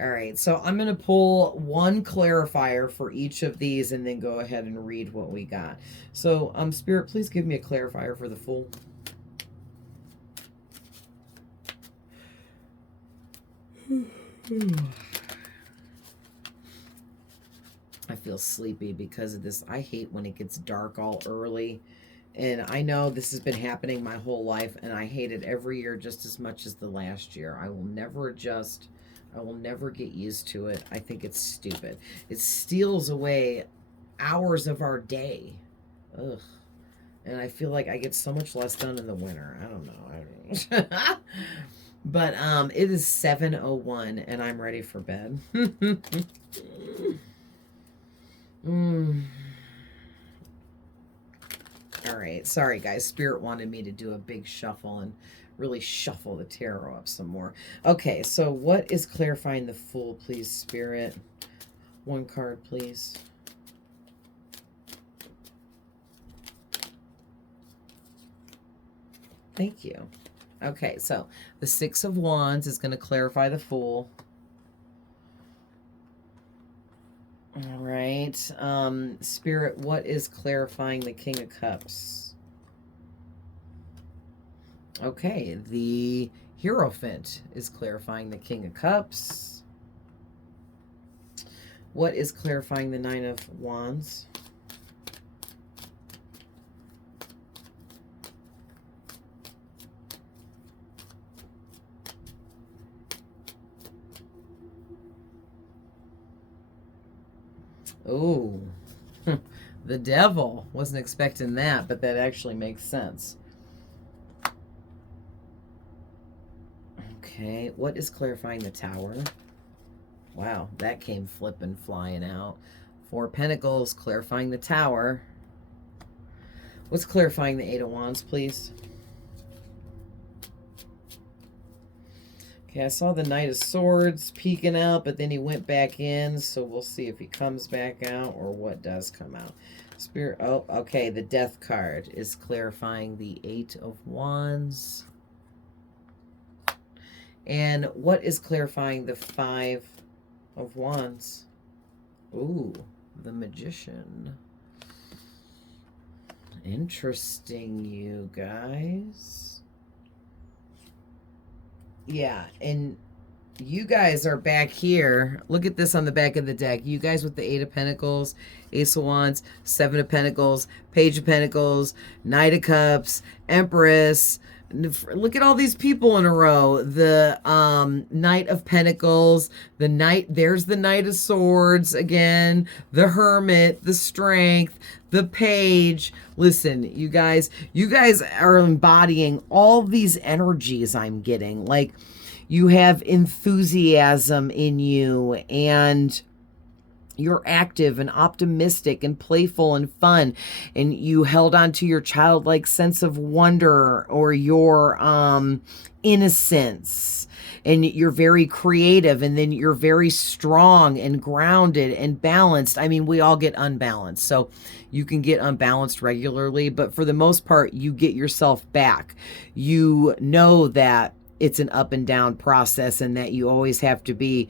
All right, so I'm going to pull one clarifier for each of these and then go ahead and read what we got. So, Spirit, please give me a clarifier for the Fool. I feel sleepy because of this. I hate when it gets dark all early. And I know this has been happening my whole life, and I hate it every year just as much as the last year. I will never adjust. I will never get used to it. I think it's stupid. It steals away hours of our day. Ugh. And I feel like I get so much less done in the winter. I don't know. But it is 7:01 and I'm ready for bed. All right. Sorry, guys. Spirit wanted me to do a big shuffle and really shuffle the tarot up some more. Okay, so what is clarifying the Fool, please, Spirit? One card, please. Thank you. Okay, so the 6 of Wands is going to clarify the Fool. All right. Spirit, what is clarifying the King of Cups? Okay, the Hierophant is clarifying the King of Cups. What is clarifying the Nine of Wands? Oh, the Devil. Wasn't expecting that, but that actually makes sense. Okay, what is clarifying the Tower? Wow, that came flipping flying out. Four Pentacles, clarifying the Tower. What's clarifying the Eight of Wands, please? Okay, I saw the Knight of Swords peeking out, but then he went back in, so we'll see if he comes back out or what does come out. Spirit, oh, okay, the Death card is clarifying the Eight of Wands. And what is clarifying the Five of Wands? Ooh, the Magician. Interesting, you guys. Yeah, and you guys are back here. Look at this on the back of the deck. You guys with the Eight of Pentacles, Ace of Wands, Seven of Pentacles, Page of Pentacles, Knight of Cups, Empress. Look at all these people in a row. The Knight of Pentacles, the Knight, there's the Knight of Swords again, the Hermit, the Strength, the Page. Listen, you guys are embodying all these energies I'm getting. Like, you have enthusiasm in you, and you're active and optimistic and playful and fun, and you held on to your childlike sense of wonder or your innocence, and you're very creative, and then you're very strong and grounded and balanced. I mean, we all get unbalanced, so you can get unbalanced regularly, but for the most part, you get yourself back. You know that it's an up and down process, and that you always have to be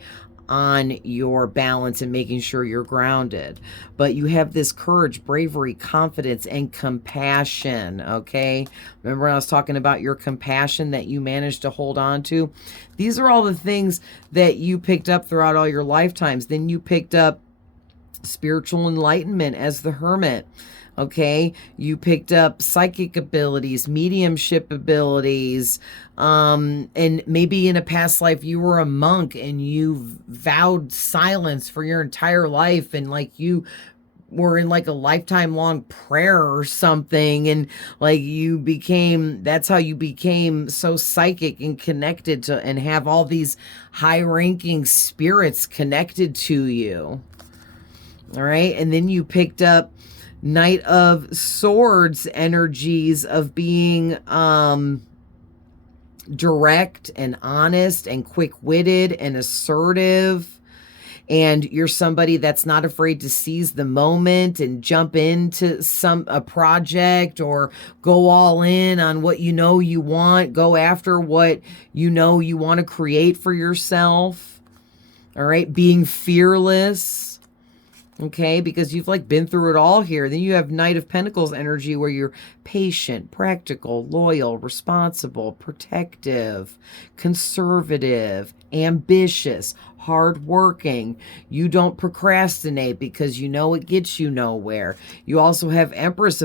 on your balance and making sure you're grounded. But you have this courage, bravery, confidence, and compassion, okay? Remember when I was talking about your compassion that you managed to hold on to? These are all the things that you picked up throughout all your lifetimes. Then you picked up spiritual enlightenment as the Hermit. Okay, you picked up psychic abilities, mediumship abilities, and maybe in a past life you were a monk and you vowed silence for your entire life, and like you were in like a lifetime long prayer or something, and like that's how you became so psychic and connected to, and have all these high ranking spirits connected to you. All right, and then you picked up Knight of Swords energies of being direct and honest and quick-witted and assertive. And you're somebody that's not afraid to seize the moment and jump into a project, or go all in on what you know you want. Go after what you know you want to create for yourself. All right, being fearless. Okay, because you've like been through it all here. Then you have Knight of Pentacles energy, where you're patient, practical, loyal, responsible, protective, conservative, ambitious, hardworking. You don't procrastinate because you know it gets you nowhere. You also have Empress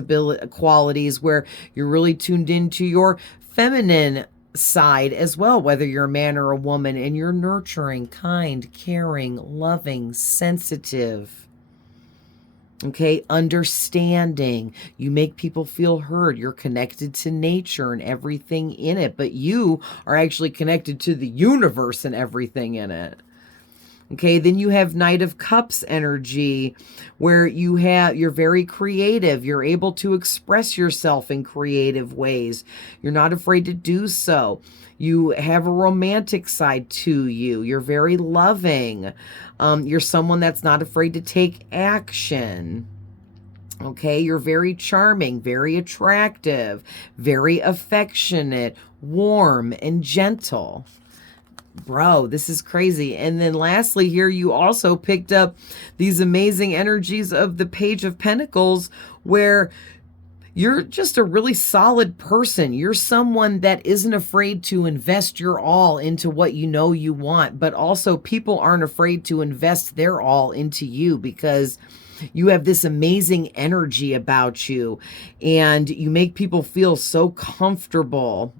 qualities, where you're really tuned into your feminine side as well, whether you're a man or a woman, and you're nurturing, kind, caring, loving, sensitive. Okay, understanding. You make people feel heard. You're connected to nature and everything in it, but you are actually connected to the universe and everything in it. Okay, then you have Knight of Cups energy, where you're very creative. You're able to express yourself in creative ways. You're not afraid to do so. You have a romantic side to you. You're very loving. You're someone that's not afraid to take action. Okay, you're very charming, very attractive, very affectionate, warm, and gentle. Bro, this is crazy. And then lastly here, you also picked up these amazing energies of the Page of Pentacles, where You're just a really solid person. You're someone that isn't afraid to invest your all into what you know you want, but also people aren't afraid to invest their all into you because you have this amazing energy about you and you make people feel so comfortable.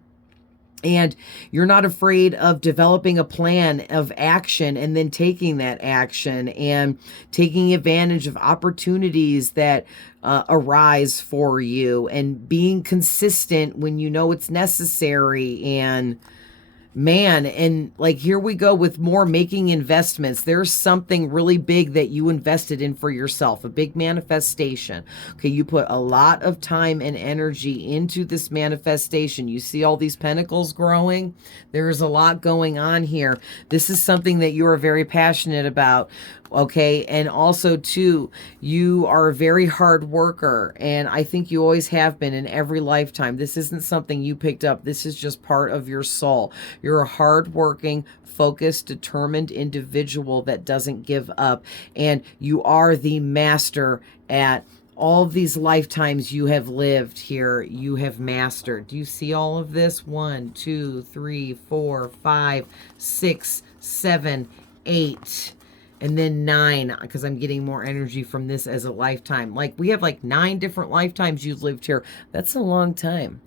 And you're not afraid of developing a plan of action and then taking that action and taking advantage of opportunities that arise for you and being consistent when you know it's necessary. And man, and like here we go with more making investments. There's something really big that you invested in for yourself, a big manifestation. Okay, you put a lot of time and energy into this manifestation. You see all these pentacles growing. There's a lot going on here. This is something that you are very passionate about. Okay, and also too, you are a very hard worker, and I think you always have been in every lifetime. This isn't something you picked up. This is just part of your soul. You're a hardworking, focused, determined individual that doesn't give up, and you are the master at all of these lifetimes you have lived here. You have mastered. Do you see all of this? 1, 2, 3, 4, 5, 6, 7, 8. And then 9, because I'm getting more energy from this as a lifetime. Like, we have like 9 different lifetimes you've lived here. That's a long time.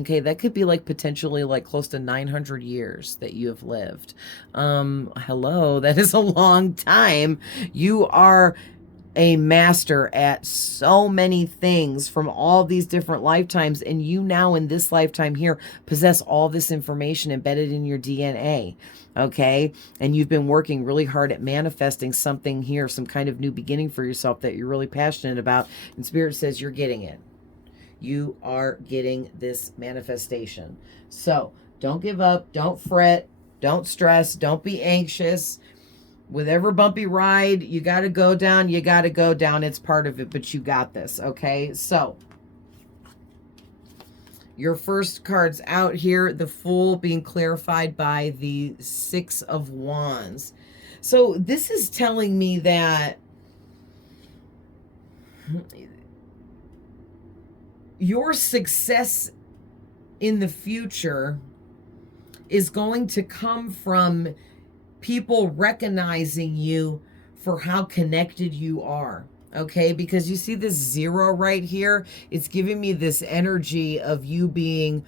Okay, that could be like potentially like close to 900 years that you have lived. Hello, that is a long time. You are a master at so many things from all these different lifetimes, and you now in this lifetime here possess all this information embedded in your DNA. Okay, and you've been working really hard at manifesting something here, some kind of new beginning for yourself that you're really passionate about, and Spirit says you're getting it. You are getting this manifestation. So don't give up, don't fret, don't stress, don't be anxious. With every bumpy ride, you got to go down, you got to go down. It's part of it, but you got this, okay? So your first card's out here, the Fool being clarified by the 6 of Wands. So this is telling me that your success in the future is going to come from people recognizing you for how connected you are. Okay, because you see this 0 right here, it's giving me this energy of you being,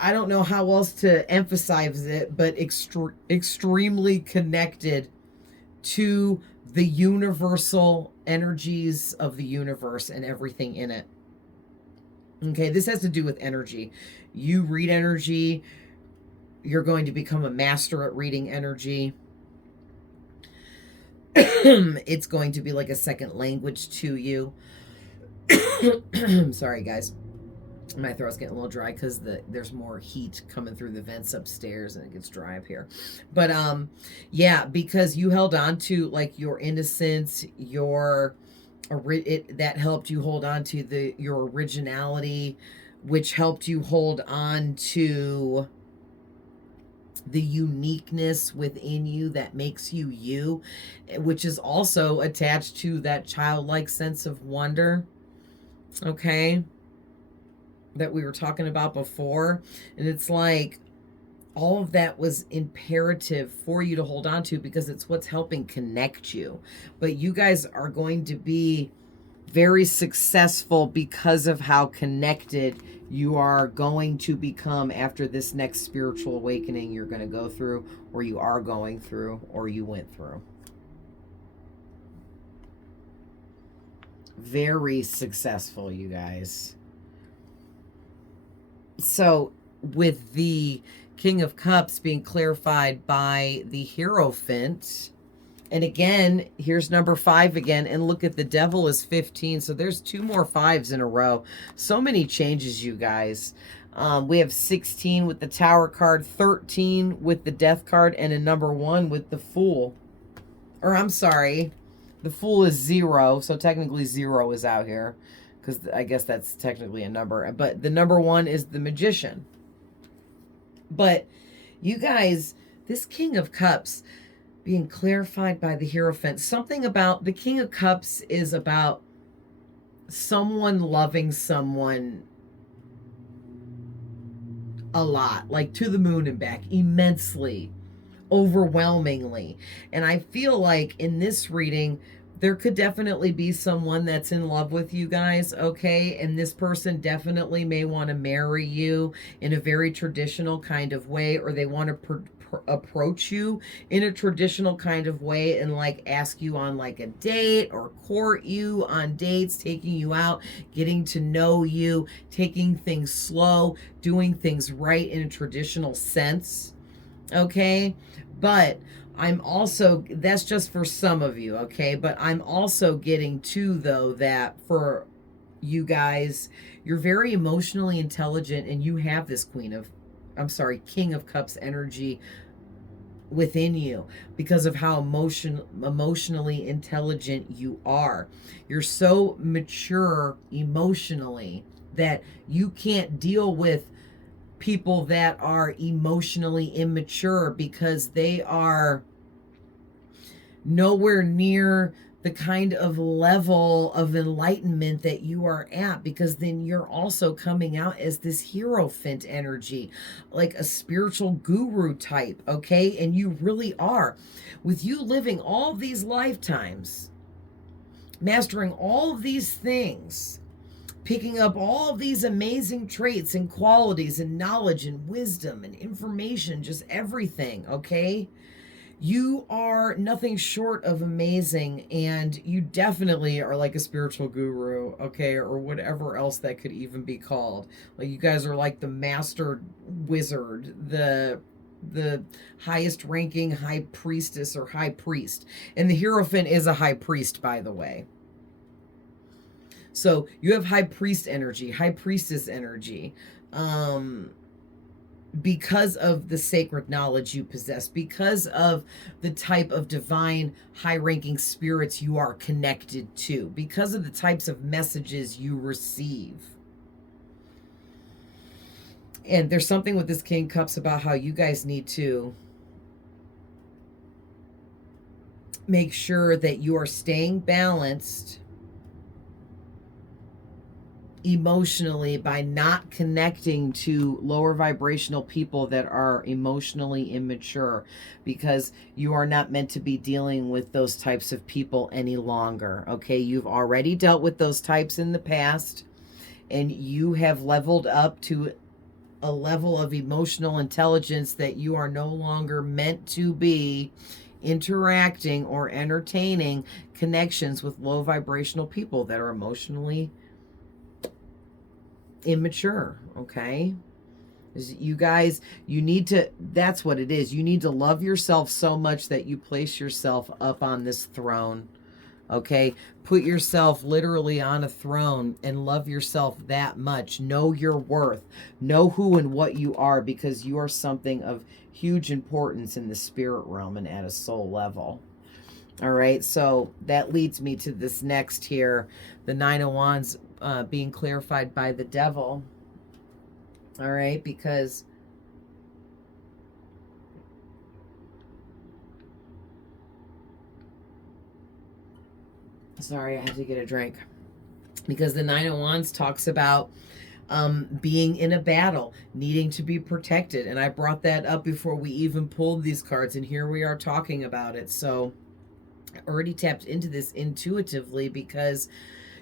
I don't know how else to emphasize it, but extremely connected to the universal energies of the universe and everything in it. Okay, this has to do with energy. You read energy. You're going to become a master at reading energy. It's going to be like a second language to you. Sorry, guys. My throat's getting a little dry because there's more heat coming through the vents upstairs and it gets dry up here. But yeah, because you held on to like your innocence, that helped you hold on to your originality, which helped you hold on to the uniqueness within you that makes you you, which is also attached to that childlike sense of wonder, okay, that we were talking about before. And it's like all of that was imperative for you to hold on to because it's what's helping connect you. But you guys are going to be very successful because of how connected you are going to become after this next spiritual awakening you're going to go through, or you are going through, or you went through. Very successful, you guys. So with the King of Cups being clarified by the Hierophant, and again, here's number 5 again, and look at the Devil is 15, so there's 2 more 5s in a row. So many changes, you guys. We have 16 with the Tower card, 13 with the Death card, and a number 1 with the Fool. Or I'm sorry, the Fool is 0, so technically 0 is out here, because I guess that's technically a number. But the number 1 is the Magician. But you guys, this King of Cups, being clarified by the Hierophant. Something about the King of Cups is about someone loving someone a lot, like to the moon and back, immensely, overwhelmingly. And I feel like in this reading, there could definitely be someone that's in love with you guys, okay? And this person definitely may want to marry you in a very traditional kind of way, or they want to approach you in a traditional kind of way and like ask you on like a date or court you on dates, taking you out, getting to know you, taking things slow, doing things right in a traditional sense, okay? But I'm also, that's just for some of you, okay? But I'm also getting to, though, that for you guys, you're very emotionally intelligent and you have this King of Cups energy within you because of how emotionally intelligent you are. You're so mature emotionally that you can't deal with people that are emotionally immature because they are nowhere near the kind of level of enlightenment that you are at, because then you're also coming out as this Hierophant energy, like a spiritual guru type, okay? And you really are. With you living all these lifetimes, mastering all of these things, picking up all of these amazing traits and qualities and knowledge and wisdom and information, just everything, okay? You are nothing short of amazing, and you definitely are like a spiritual guru, okay, or whatever else that could even be called. Like, you guys are like the master wizard, the highest ranking high priestess or high priest. And the Hierophant is a high priest, by the way. So you have high priest energy, high priestess energy, because of the sacred knowledge you possess, because of the type of divine high-ranking spirits you are connected to, because of the types of messages you receive. And there's something with this King Cups about how you guys need to make sure that you are staying balanced emotionally by not connecting to lower vibrational people that are emotionally immature, because you are not meant to be dealing with those types of people any longer, okay? You've already dealt with those types in the past, and you have leveled up to a level of emotional intelligence that you are no longer meant to be interacting or entertaining connections with low vibrational people that are emotionally immature, okay? You guys, you need to, that's what it is. You need to love yourself so much that you place yourself up on this throne, okay? Put yourself literally on a throne and love yourself that much. Know your worth. Know who and what you are, because you are something of huge importance in the spirit realm and at a soul level. All right, so that leads me to this next here, the Nine of Wands being clarified by the Devil. All right, because sorry, I had to get a drink. Because the Nine of Wands talks about being in a battle, needing to be protected. And I brought that up before we even pulled these cards, and here we are talking about it. So I already tapped into this intuitively, because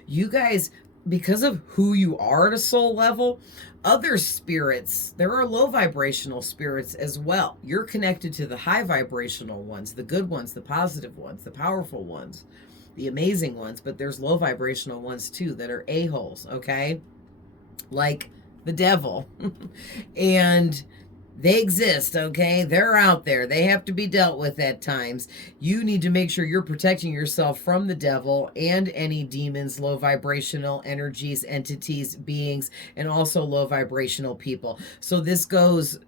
you guys, because of who you are at a soul level, other spirits, there are low vibrational spirits as well. You're connected to the high vibrational ones, the good ones, the positive ones, the powerful ones, the amazing ones, but there's low vibrational ones too that are a-holes, okay? Like the devil. And they exist, okay? They're out there. They have to be dealt with at times. You need to make sure you're protecting yourself from the devil and any demons, low vibrational energies, entities, beings, and also low vibrational people. So this goes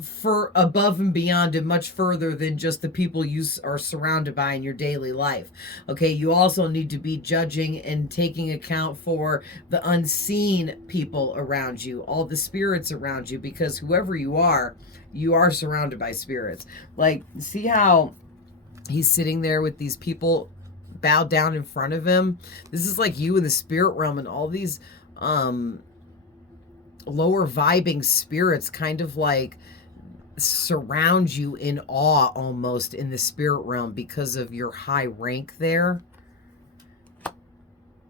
for above and beyond and much further than just the people you are surrounded by in your daily life. Okay, you also need to be judging and taking account for the unseen people around you, all the spirits around you, because whoever you are surrounded by spirits. Like, see how He's sitting there with these people bowed down in front of him. This is like you in the spirit realm, and all these lower vibing spirits kind of like surround you in awe almost in the spirit realm because of your high rank there.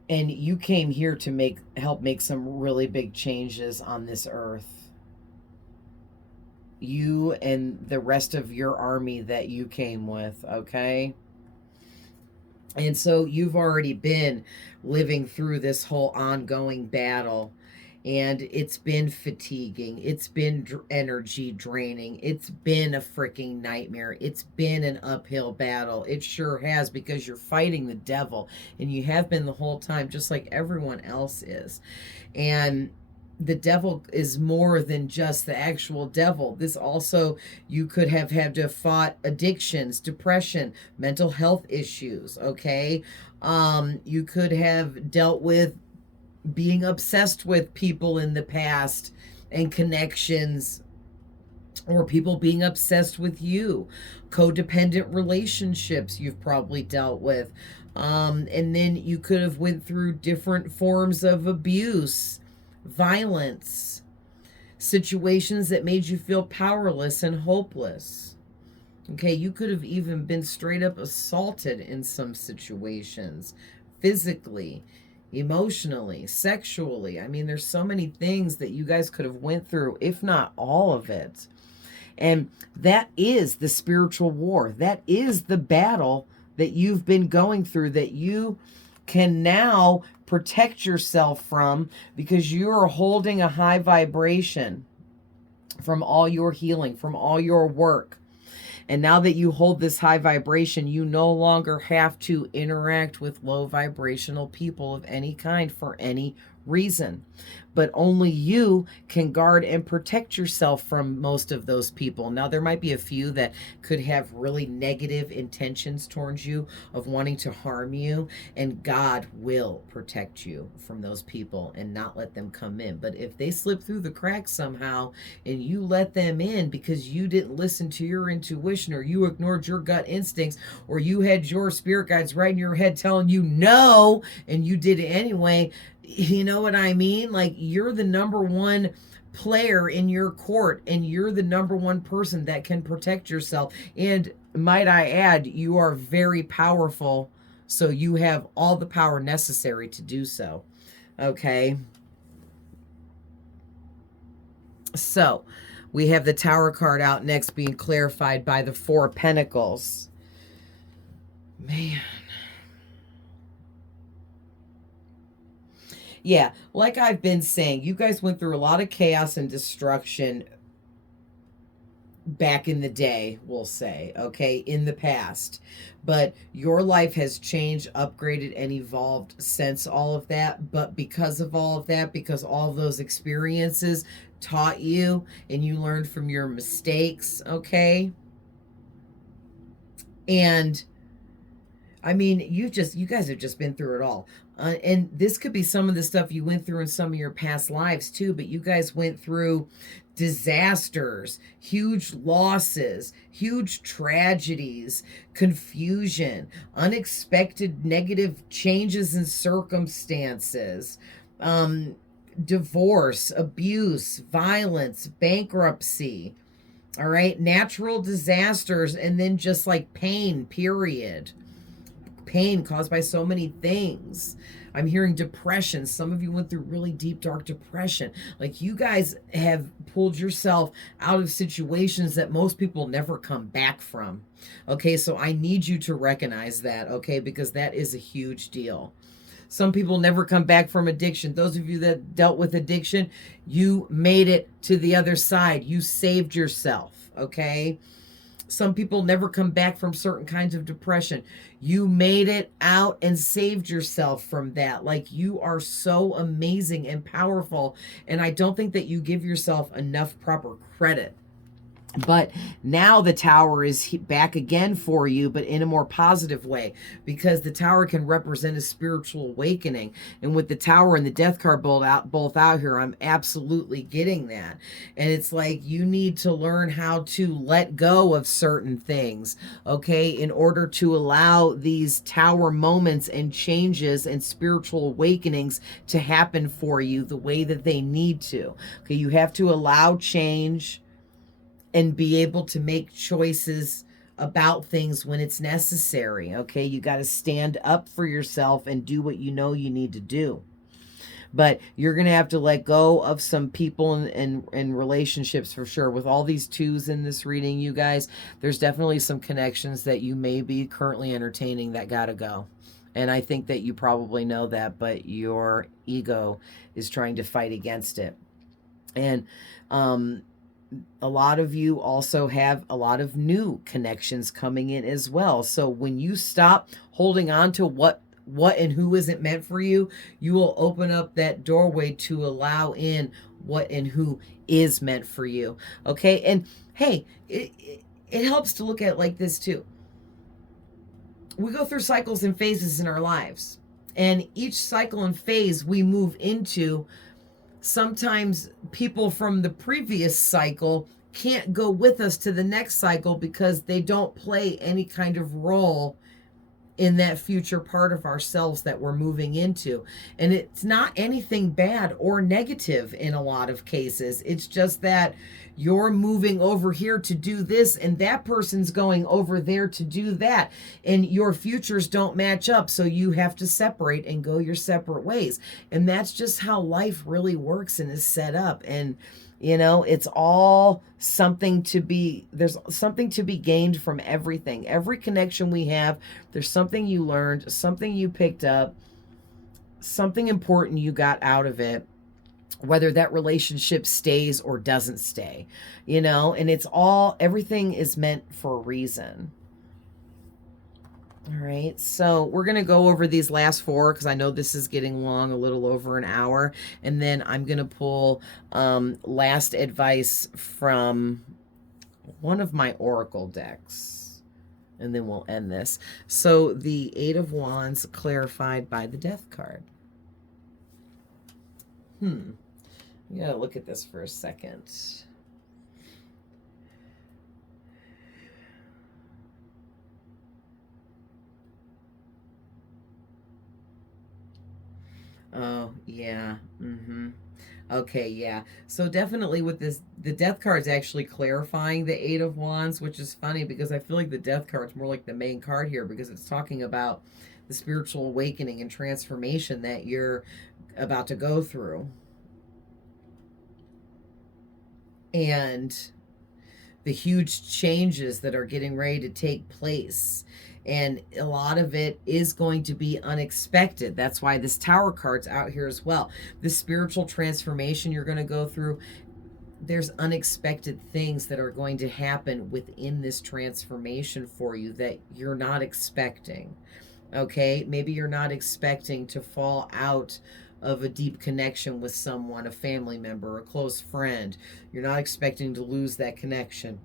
And you came here to help make some really big changes on this earth. You and the rest of your army that you came with, okay? And so you've already been living through this whole ongoing battle, and it's been fatiguing. It's been energy draining. It's been a freaking nightmare. It's been an uphill battle. It sure has, because you're fighting the devil, and you have been the whole time, just like everyone else is. And the devil is more than just the actual devil. This also, you could have had to have fought addictions, depression, mental health issues, okay? You could have dealt with being obsessed with people in the past and connections, or people being obsessed with you. Codependent relationships you've probably dealt with. And then you could have went through different forms of abuse, violence, situations that made you feel powerless and hopeless. Okay, you could have even been straight up assaulted in some situations, physically, emotionally, sexually. I mean, there's so many things that you guys could have went through, if not all of it. And that is the spiritual war. That is the battle that you've been going through, that you can now protect yourself from, because you're holding a high vibration from all your healing, from all your work. And now that you hold this high vibration, you no longer have to interact with low vibrational people of any kind for any reason. But only you can guard and protect yourself from most of those people. Now, there might be a few that could have really negative intentions towards you, of wanting to harm you, and God will protect you from those people and not let them come in. But if they slip through the cracks somehow and you let them in because you didn't listen to your intuition, or you ignored your gut instincts, or you had your spirit guides right in your head telling you no, and you did it anyway, you know what I mean? Like, you're the number one player in your court, and you're the number one person that can protect yourself. And might I add, you are very powerful, so you have all the power necessary to do so. Okay? So, we have the Tower card out next, being clarified by the Four of Pentacles. Man. Yeah, like I've been saying, you guys went through a lot of chaos and destruction back in the day, we'll say, okay, in the past. But your life has changed, upgraded, and evolved since all of that. But because of all of that, because all of those experiences taught you and you learned from your mistakes, okay? And I mean, you guys have just been through it all. And this could be some of the stuff you went through in some of your past lives too, but you guys went through disasters, huge losses, huge tragedies, confusion, unexpected negative changes in circumstances, divorce, abuse, violence, bankruptcy, all right, natural disasters, and then just like pain, period. Pain caused by so many things. I'm hearing depression. Some of you went through really deep, dark depression. Like, you guys have pulled yourself out of situations that most people never come back from. Okay, so I need you to recognize that, okay, because that is a huge deal. Some people never come back from addiction. Those of you that dealt with addiction, you made it to the other side. You saved yourself, okay? Some people never come back from certain kinds of depression. You made it out and saved yourself from that. Like, you are so amazing and powerful. And I don't think that you give yourself enough proper credit. But now the Tower is back again for you, but in a more positive way, because the Tower can represent a spiritual awakening. And with the Tower and the Death card both out here, I'm absolutely getting that. And it's like you need to learn how to let go of certain things, okay, in order to allow these Tower moments and changes and spiritual awakenings to happen for you the way that they need to. Okay, you have to allow change and be able to make choices about things when it's necessary. Okay, you got to stand up for yourself and do what you know you need to do. But you're going to have to let go of some people and relationships for sure. With all these twos in this reading, you guys, there's definitely some connections that you may be currently entertaining that got to go. And I think that you probably know that, but your ego is trying to fight against it. And a lot of you also have a lot of new connections coming in as well. So when you stop holding on to what and who isn't meant for you, you will open up that doorway to allow in what and who is meant for you. Okay? And hey, it helps to look at it like this too. We go through cycles and phases in our lives. And each cycle and phase we move into, sometimes people from the previous cycle can't go with us to the next cycle because they don't play any kind of role in that future part of ourselves that we're moving into. And it's not anything bad or negative in a lot of cases. It's just that you're moving over here to do this and that person's going over there to do that, and your futures don't match up, so you have to separate and go your separate ways. And that's just how life really works and is set up. And you know, it's all something to be, there's something to be gained from everything. Every connection we have, there's something you learned, something you picked up, something important you got out of it, whether that relationship stays or doesn't stay, you know, and it's all, everything is meant for a reason. All right, so we're going to go over these last four because I know this is getting long, a little over an hour. And then I'm going to pull last advice from one of my Oracle decks. And then we'll end this. So the Eight of Wands clarified by the Death card. You got to look at this for a second. Oh, yeah. Okay, yeah. So definitely with this, the Death card's actually clarifying the Eight of Wands, which is funny because I feel like the Death card's more like the main card here because it's talking about the spiritual awakening and transformation that you're about to go through. And the huge changes that are getting ready to take place. And a lot of it is going to be unexpected. That's why this Tower card's out here as well. The spiritual transformation you're going to go through, there's unexpected things that are going to happen within this transformation for you that you're not expecting. Okay? Maybe you're not expecting to fall out of a deep connection with someone, a family member, a close friend. You're not expecting to lose that connection,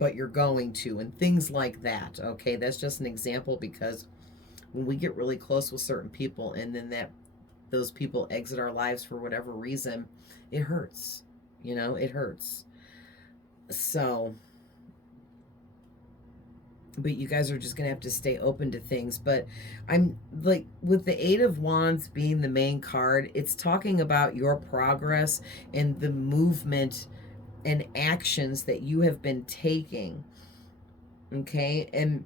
but you're going to, and things like that. Okay, that's just an example because when we get really close with certain people and then those people exit our lives for whatever reason, it hurts. You know, it hurts. So, but you guys are just gonna have to stay open to things. But I'm like, with the Eight of Wands being the main card, it's talking about your progress and the movement and actions that you have been taking. Okay, and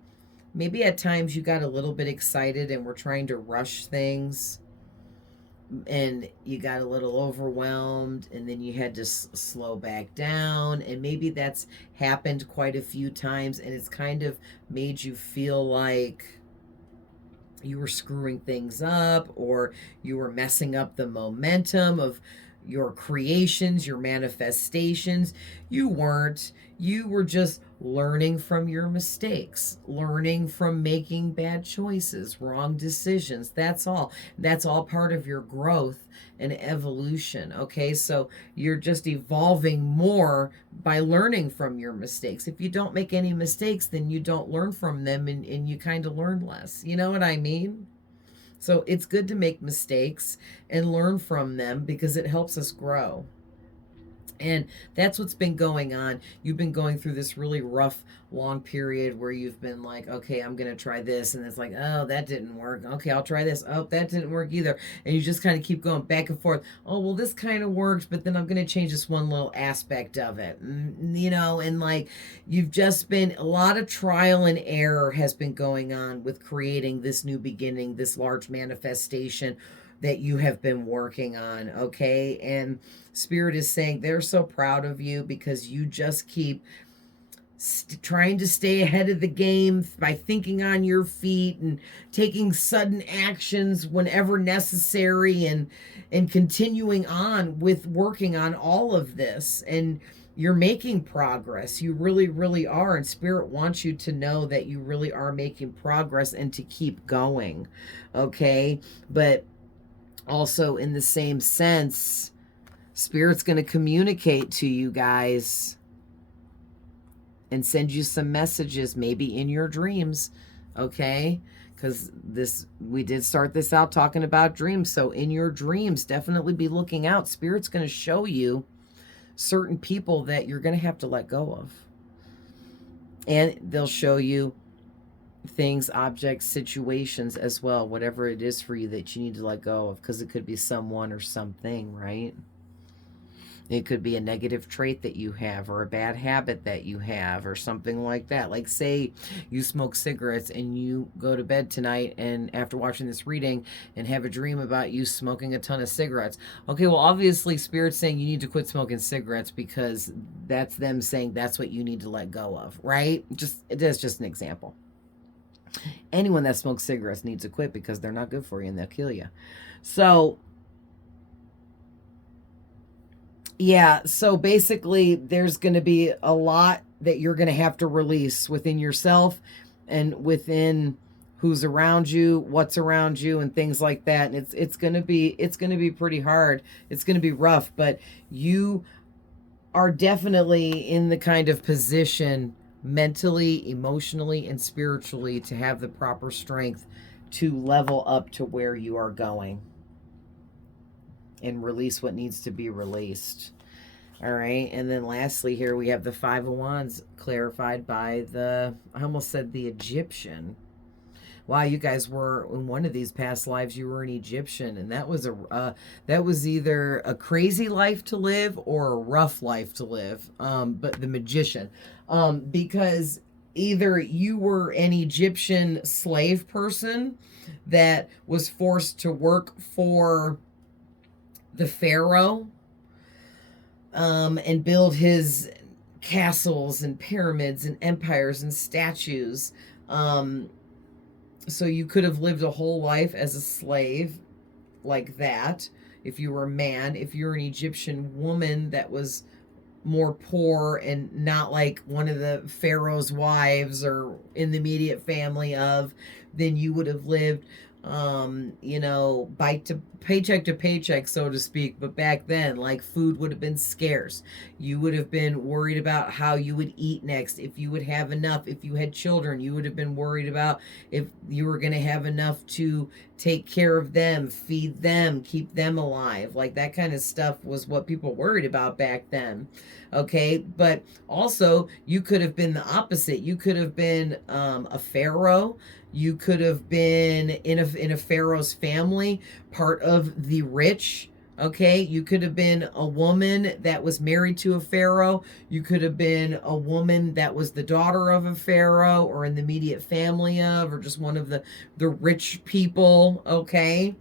maybe at times you got a little bit excited and were trying to rush things and you got a little overwhelmed and then you had to slow back down, and maybe that's happened quite a few times and it's kind of made you feel like you were screwing things up or you were messing up the momentum of your creations, your manifestations. You weren't. You were just learning from your mistakes, learning from making bad choices, wrong decisions. That's all. That's all part of your growth and evolution. Okay, so you're just evolving more by learning from your mistakes. If you don't make any mistakes, then you don't learn from them, and you kind of learn less. You know what I mean? So it's good to make mistakes and learn from them because it helps us grow. And that's what's been going on. You've been going through this really rough, long period where you've been like, okay, I'm going to try this. And it's like, oh, that didn't work. Okay, I'll try this. Oh, that didn't work either. And you just kind of keep going back and forth. Oh, well, this kind of works, but then I'm going to change this one little aspect of it. You know, and like you've just been, a lot of trial and error has been going on with creating this new beginning, this large manifestation that you have been working on, okay? And Spirit is saying they're so proud of you because you just keep trying to stay ahead of the game by thinking on your feet and taking sudden actions whenever necessary, and continuing on with working on all of this. And you're making progress. You really, really are. And Spirit wants you to know that you really are making progress and to keep going, okay? But also, in the same sense, Spirit's going to communicate to you guys and send you some messages, maybe in your dreams, okay? Because we did start this out talking about dreams. So in your dreams, definitely be looking out. Spirit's going to show you certain people that you're going to have to let go of. And they'll show you things, objects, situations as well, whatever it is for you that you need to let go of, because it could be someone or something, right? It could be a negative trait that you have, or a bad habit that you have, or something like that. Like, say you smoke cigarettes and you go to bed tonight and after watching this reading and have a dream about you smoking a ton of cigarettes. Okay, well, obviously Spirit's saying you need to quit smoking cigarettes, because that's them saying that's what you need to let go of, right? That's just an example. Anyone that smokes cigarettes needs to quit, because they're not good for you and they'll kill you. So yeah, so basically there's going to be a lot that you're going to have to release within yourself and within who's around you, what's around you, and things like that. And it's going to be pretty hard. It's going to be rough, but you are definitely in the kind of position mentally, emotionally, and spiritually to have the proper strength to level up to where you are going and release what needs to be released. All right. And then lastly, here we have the Five of Wands clarified by I almost said the Egyptian. Wow, you guys were in one of these past lives. You were an Egyptian, and that was either a crazy life to live or a rough life to live. But the Magician, because either you were an Egyptian slave person that was forced to work for the Pharaoh, and build his castles and pyramids and empires and statues. So you could have lived a whole life as a slave like that if you were a man. If you're an Egyptian woman that was more poor and not like one of the Pharaoh's wives or in the immediate family of, then you would have lived, paycheck to paycheck, so to speak. But back then, like, food would have been scarce. You would have been worried about how you would eat next, if you would have enough. If you had children, you would have been worried about if you were going to have enough to take care of them, feed them, keep them alive. Like, that kind of stuff was what people worried about back then. Okay, but also you could have been the opposite. You could have been a pharaoh. You could have been in a pharaoh's family, part of the rich. Okay, you could have been a woman that was married to a pharaoh. You could have been a woman that was the daughter of a pharaoh, or in the immediate family of, or just one of the rich people. Okay,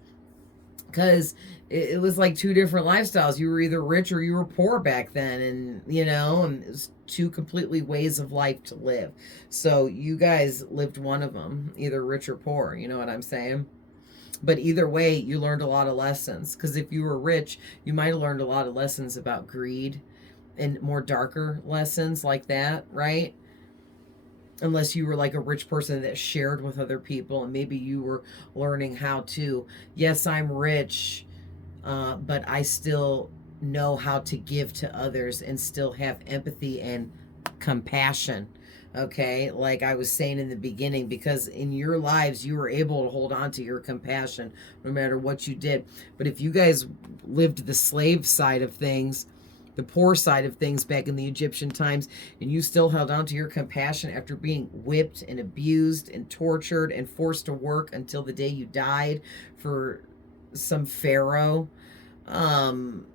because it was like two different lifestyles. You were either rich or you were poor back then, and and it was two completely ways of life to live. So you guys lived one of them, either rich or poor. You know what I'm saying? But either way, you learned a lot of lessons. Because if you were rich, you might have learned a lot of lessons about greed and more darker lessons like that, right? Unless you were like a rich person that shared with other people, and maybe you were learning how to, yes, I'm rich, but I still know how to give to others and still have empathy and compassion. Okay, like I was saying in the beginning, because in your lives you were able to hold on to your compassion no matter what you did. But if you guys lived the slave side of things, the poor side of things back in the Egyptian times, and you still held on to your compassion after being whipped and abused and tortured and forced to work until the day you died for some pharaoh, um,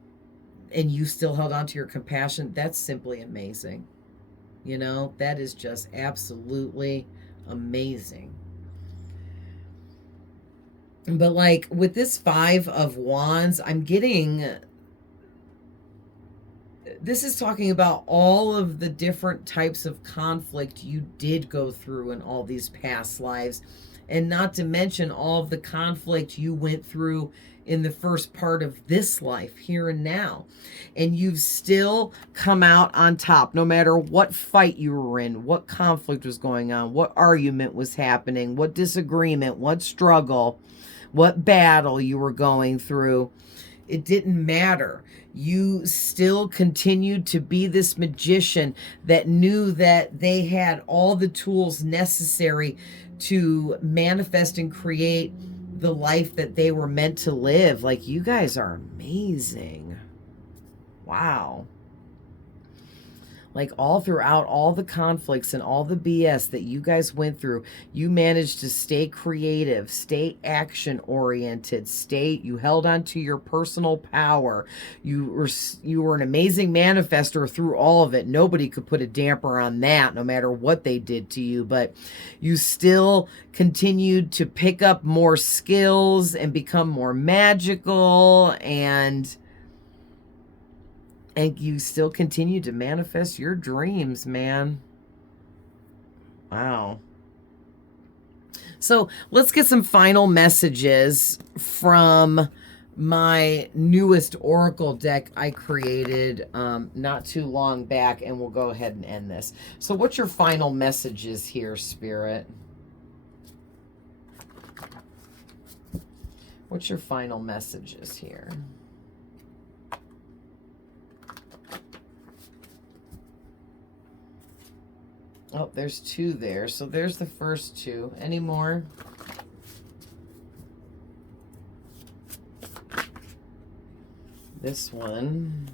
and you still held on to your compassion, that's simply amazing. You know, that is just absolutely amazing. But like with this 5 of Wands, I'm getting, this is talking about all of the different types of conflict you did go through in all these past lives, and not to mention all of the conflict you went through in the first part of this life, here and now. And you've still come out on top, no matter what fight you were in, what conflict was going on, what argument was happening, what disagreement, what struggle, what battle you were going through. It didn't matter. You still continued to be this magician that knew that they had all the tools necessary to manifest and create the life that they were meant to live. Like, you guys are amazing. Wow. Like, all throughout all the conflicts and all the BS that you guys went through, you managed to stay creative, stay action oriented, you held on to your personal power. You were an amazing manifester through all of it. Nobody could put a damper on that, no matter what they did to you. But you still continued to pick up more skills and become more magical, and you still continue to manifest your dreams, man. Wow. So let's get some final messages from my newest oracle deck I created not too long back, and we'll go ahead and end this. So what's your final messages here, Spirit? What's your final messages here? Oh, there's 2 there. So there's the first 2. Any more? This one.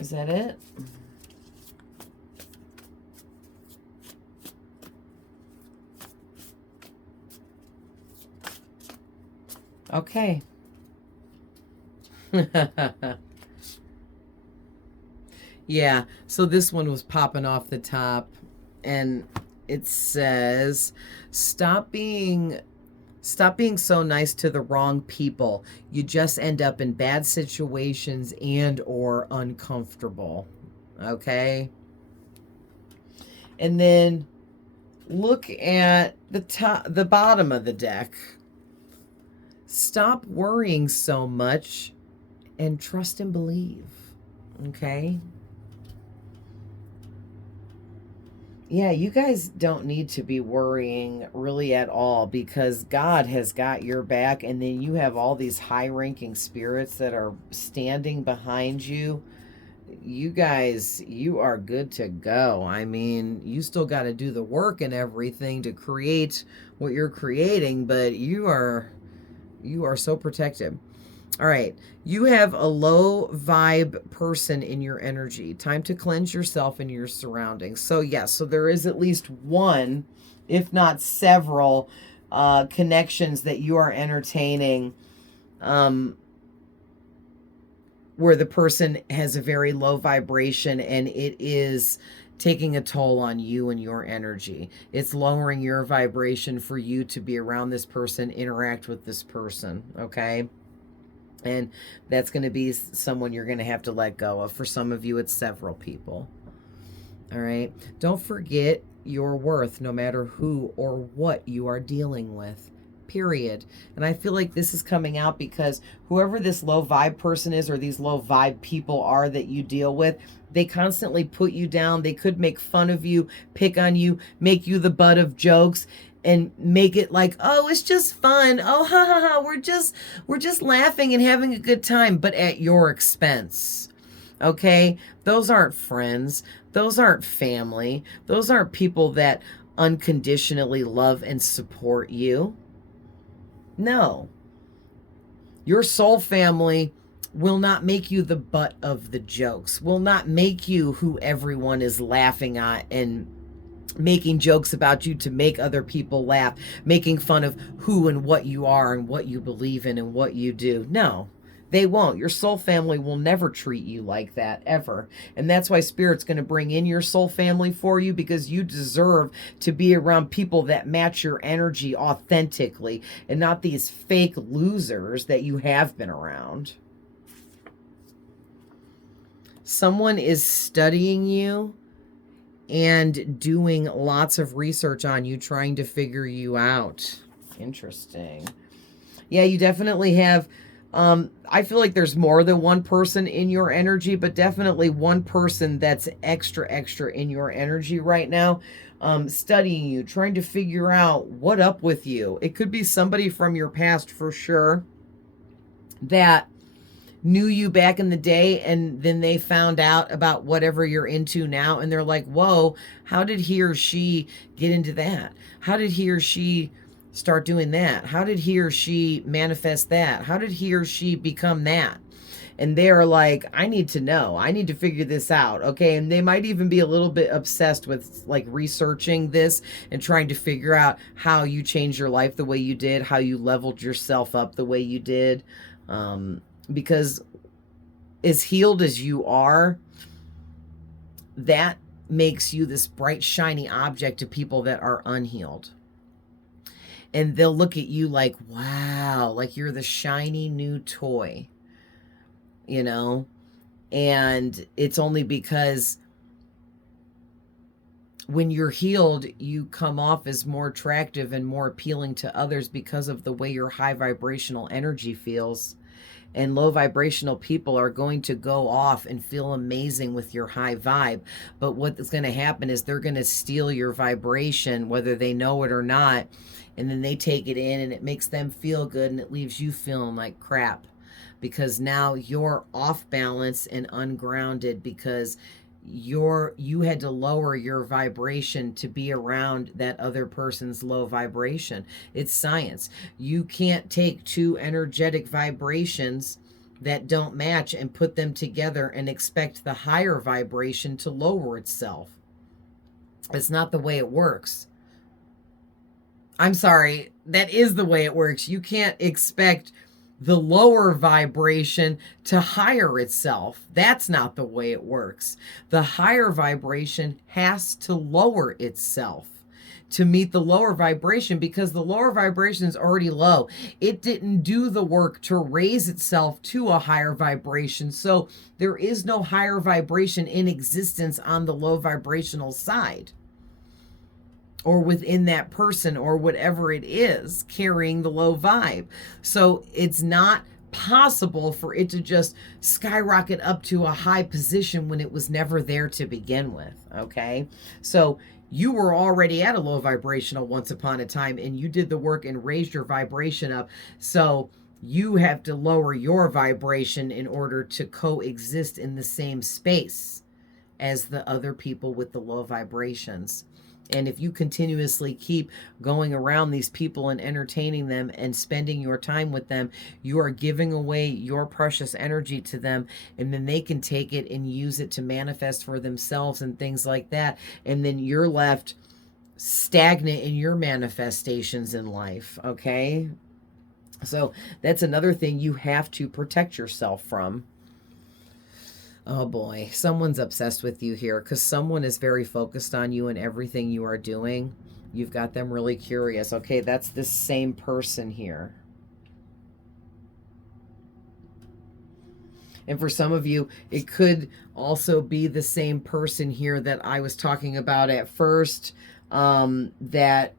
Is that it? Okay. Yeah, so this one was popping off the top, and it says, stop being so nice to the wrong people. You just end up in bad situations and or uncomfortable. Okay? And then look at the bottom of the deck. Stop worrying so much and trust and believe. Okay? Yeah, you guys don't need to be worrying really at all, because God has got your back, and then you have all these high-ranking spirits that are standing behind you. You guys, you are good to go. I mean, you still got to do the work and everything to create what you're creating, but you are so protected. All right, you have a low vibe person in your energy. Time to cleanse yourself and your surroundings. So yes, so there is at least one, if not several, connections that you are entertaining, where the person has a very low vibration, and it is taking a toll on you and your energy. It's lowering your vibration for you to be around this person, interact with this person, okay? And that's going to be someone you're going to have to let go of. For some of you, it's several people. All right. Don't forget, your worth no matter who or what you are dealing with. Period. And I feel like this is coming out because whoever this low vibe person is, or these low vibe people are that you deal with, they constantly put you down. They could make fun of you, pick on you, make you the butt of jokes, and make it like, oh, it's just fun. Oh, ha ha ha. We're just laughing and having a good time, but at your expense. Okay? Those aren't friends. Those aren't family. Those aren't people that unconditionally love and support you. No. Your soul family will not make you the butt of the jokes, will not make you who everyone is laughing at and making jokes about you to make other people laugh, making fun of who and what you are and what you believe in and what you do. No, they won't. Your soul family will never treat you like that, ever. And that's why Spirit's going to bring in your soul family for you, because you deserve to be around people that match your energy authentically and not these fake losers that you have been around. Someone is studying you and doing lots of research on you, trying to figure you out. Interesting. Yeah, you definitely have, I feel like there's more than one person in your energy, but definitely one person that's extra in your energy right now, studying you, trying to figure out what up with you. It could be somebody from your past for sure that knew you back in the day, and then they found out about whatever you're into now, and they're like, whoa, how did he or she get into that? How did he or she start doing that? How did he or she manifest that? How did he or she become that? And they're like, I need to know. I need to figure this out. Okay. And they might even be a little bit obsessed with like researching this and trying to figure out how you changed your life the way you did, how you leveled yourself up the way you did. Because as healed as you are, that makes you this bright, shiny object to people that are unhealed. And they'll look at you like, wow, like you're the shiny new toy, you know? And it's only because when you're healed, you come off as more attractive and more appealing to others because of the way your high vibrational energy feels. And low vibrational people are going to go off and feel amazing with your high vibe. But what's going to happen is they're going to steal your vibration, whether they know it or not. And then they take it in and it makes them feel good, and it leaves you feeling like crap. Because now you're off balance and ungrounded because you had to lower your vibration to be around that other person's low vibration. It's science. You can't take two energetic vibrations that don't match and put them together and expect the higher vibration to lower itself. It's not the way it works. I'm sorry, that is the way it works. You can't expect the lower vibration to higher itself. That's not the way it works. The higher vibration has to lower itself to meet the lower vibration, because the lower vibration is already low. It didn't do the work to raise itself to a higher vibration. So there is no higher vibration in existence on the low vibrational side, or within that person, or whatever it is carrying the low vibe. So it's not possible for it to just skyrocket up to a high position when it was never there to begin with. Okay. So you were already at a low vibrational once upon a time, and you did the work and raised your vibration up. So you have to lower your vibration in order to coexist in the same space as the other people with the low vibrations. And if you continuously keep going around these people and entertaining them and spending your time with them, you are giving away your precious energy to them. And then they can take it and use it to manifest for themselves and things like that. And then you're left stagnant in your manifestations in life. Okay. So that's another thing you have to protect yourself from. Oh boy, someone's obsessed with you here, because someone is very focused on you and everything you are doing. You've got them really curious. Okay, that's the same person here. And for some of you, it could also be the same person here that I was talking about at first, that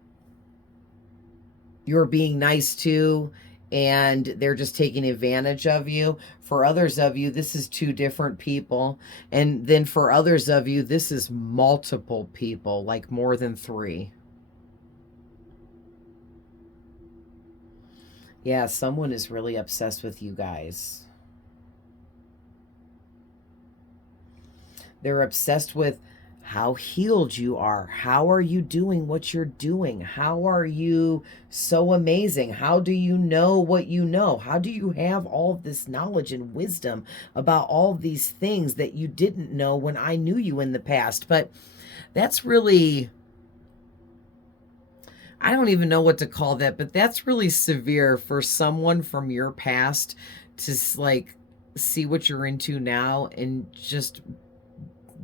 you're being nice to, and they're just taking advantage of you. For others of you, this is two different people. And then for others of you, this is multiple people, like more than three. Yeah, someone is really obsessed with you guys. They're obsessed with how healed you are. How are you doing what you're doing? How are you so amazing? How do you know what you know? How do you have all this knowledge and wisdom about all these things that you didn't know when I knew you in the past? But that's really, I don't even know what to call that, but that's really severe for someone from your past to like see what you're into now and just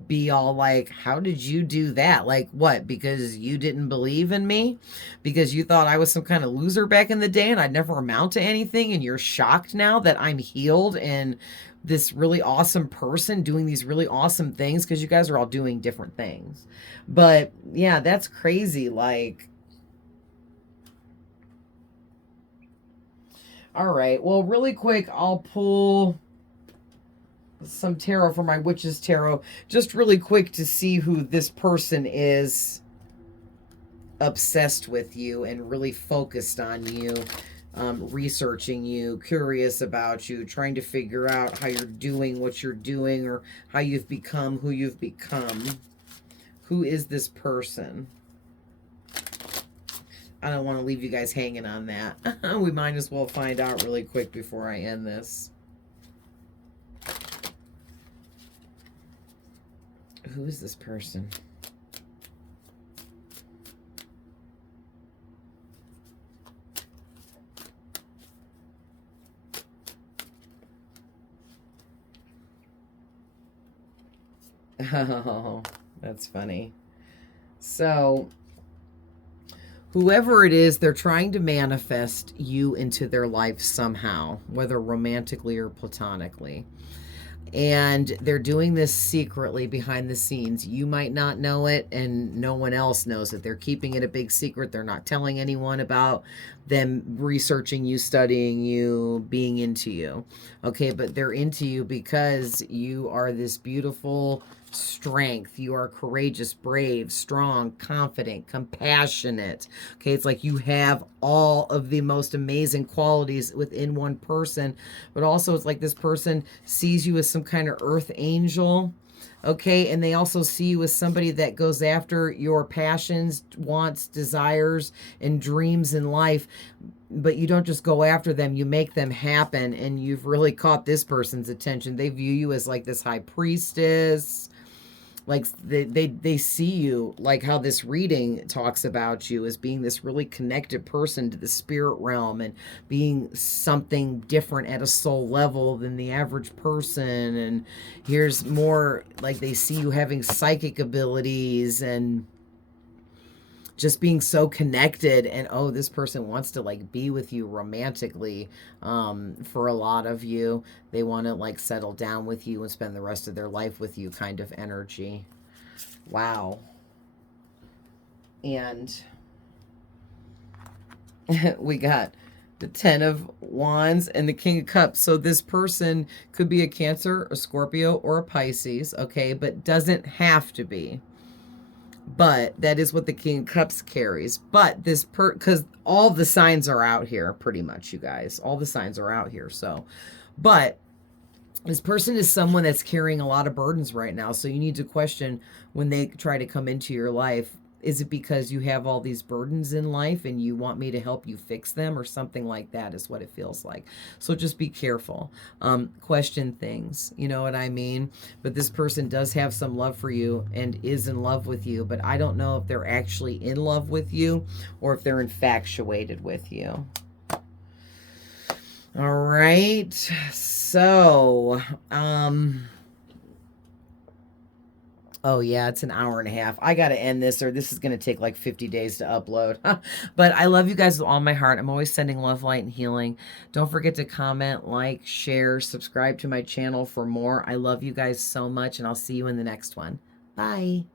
be all like, how did you do that? Like, what? Because you didn't believe in me? Because you thought I was some kind of loser back in the day and I'd never amount to anything, and you're shocked now that I'm healed and this really awesome person doing these really awesome things? Because you guys are all doing different things. But yeah, that's crazy. Like, all right, well, really quick, I'll pull some tarot for my Witch's Tarot, just really quick, to see who this person is obsessed with you and really focused on you, researching you, curious about you, trying to figure out how you're doing what you're doing, or how you've become who you've become. Who is this person? I don't want to leave you guys hanging on that. We might as well find out really quick before I end this. Who is this person? Oh, that's funny. So, whoever it is, they're trying to manifest you into their life somehow, whether romantically or platonically. And they're doing this secretly behind the scenes. You might not know it, and no one else knows it. They're keeping it a big secret. They're not telling anyone about them researching you, studying you, being into you. Okay, but they're into you because you are this beautiful strength. You are courageous, brave, strong, confident, compassionate. Okay, it's like you have all of the most amazing qualities within one person, but also it's like this person sees you as some kind of earth angel. Okay, and they also see you as somebody that goes after your passions, wants, desires, and dreams in life. But you don't just go after them, you make them happen. And you've really caught this person's attention. They view you as like this high priestess. Like they see you, like how this reading talks about you, as being this really connected person to the spirit realm and being something different at a soul level than the average person. And here's more, like they see you having psychic abilities and just being so connected, and oh, this person wants to like be with you romantically. For a lot of you, they want to like settle down with you and spend the rest of their life with you, kind of energy. Wow. And we got the 10 of Wands and the King of Cups. So this person could be a Cancer, a Scorpio, or a Pisces, okay, but doesn't have to be. But that is what the King of Cups carries. But this because all the signs are out here, pretty much, you guys. All the signs are out here. So, but this person is someone that's carrying a lot of burdens right now. So you need to question, when they try to come into your life, is it because you have all these burdens in life and you want me to help you fix them, or something like that is what it feels like. So just be careful. Question things, you know what I mean? But this person does have some love for you and is in love with you, but I don't know if they're actually in love with you or if they're infatuated with you. All right. So, Oh, yeah, it's an hour and a half. I got to end this or this is going to take like 50 days to upload. But I love you guys with all my heart. I'm always sending love, light, and healing. Don't forget to comment, like, share, subscribe to my channel for more. I love you guys so much, and I'll see you in the next one. Bye.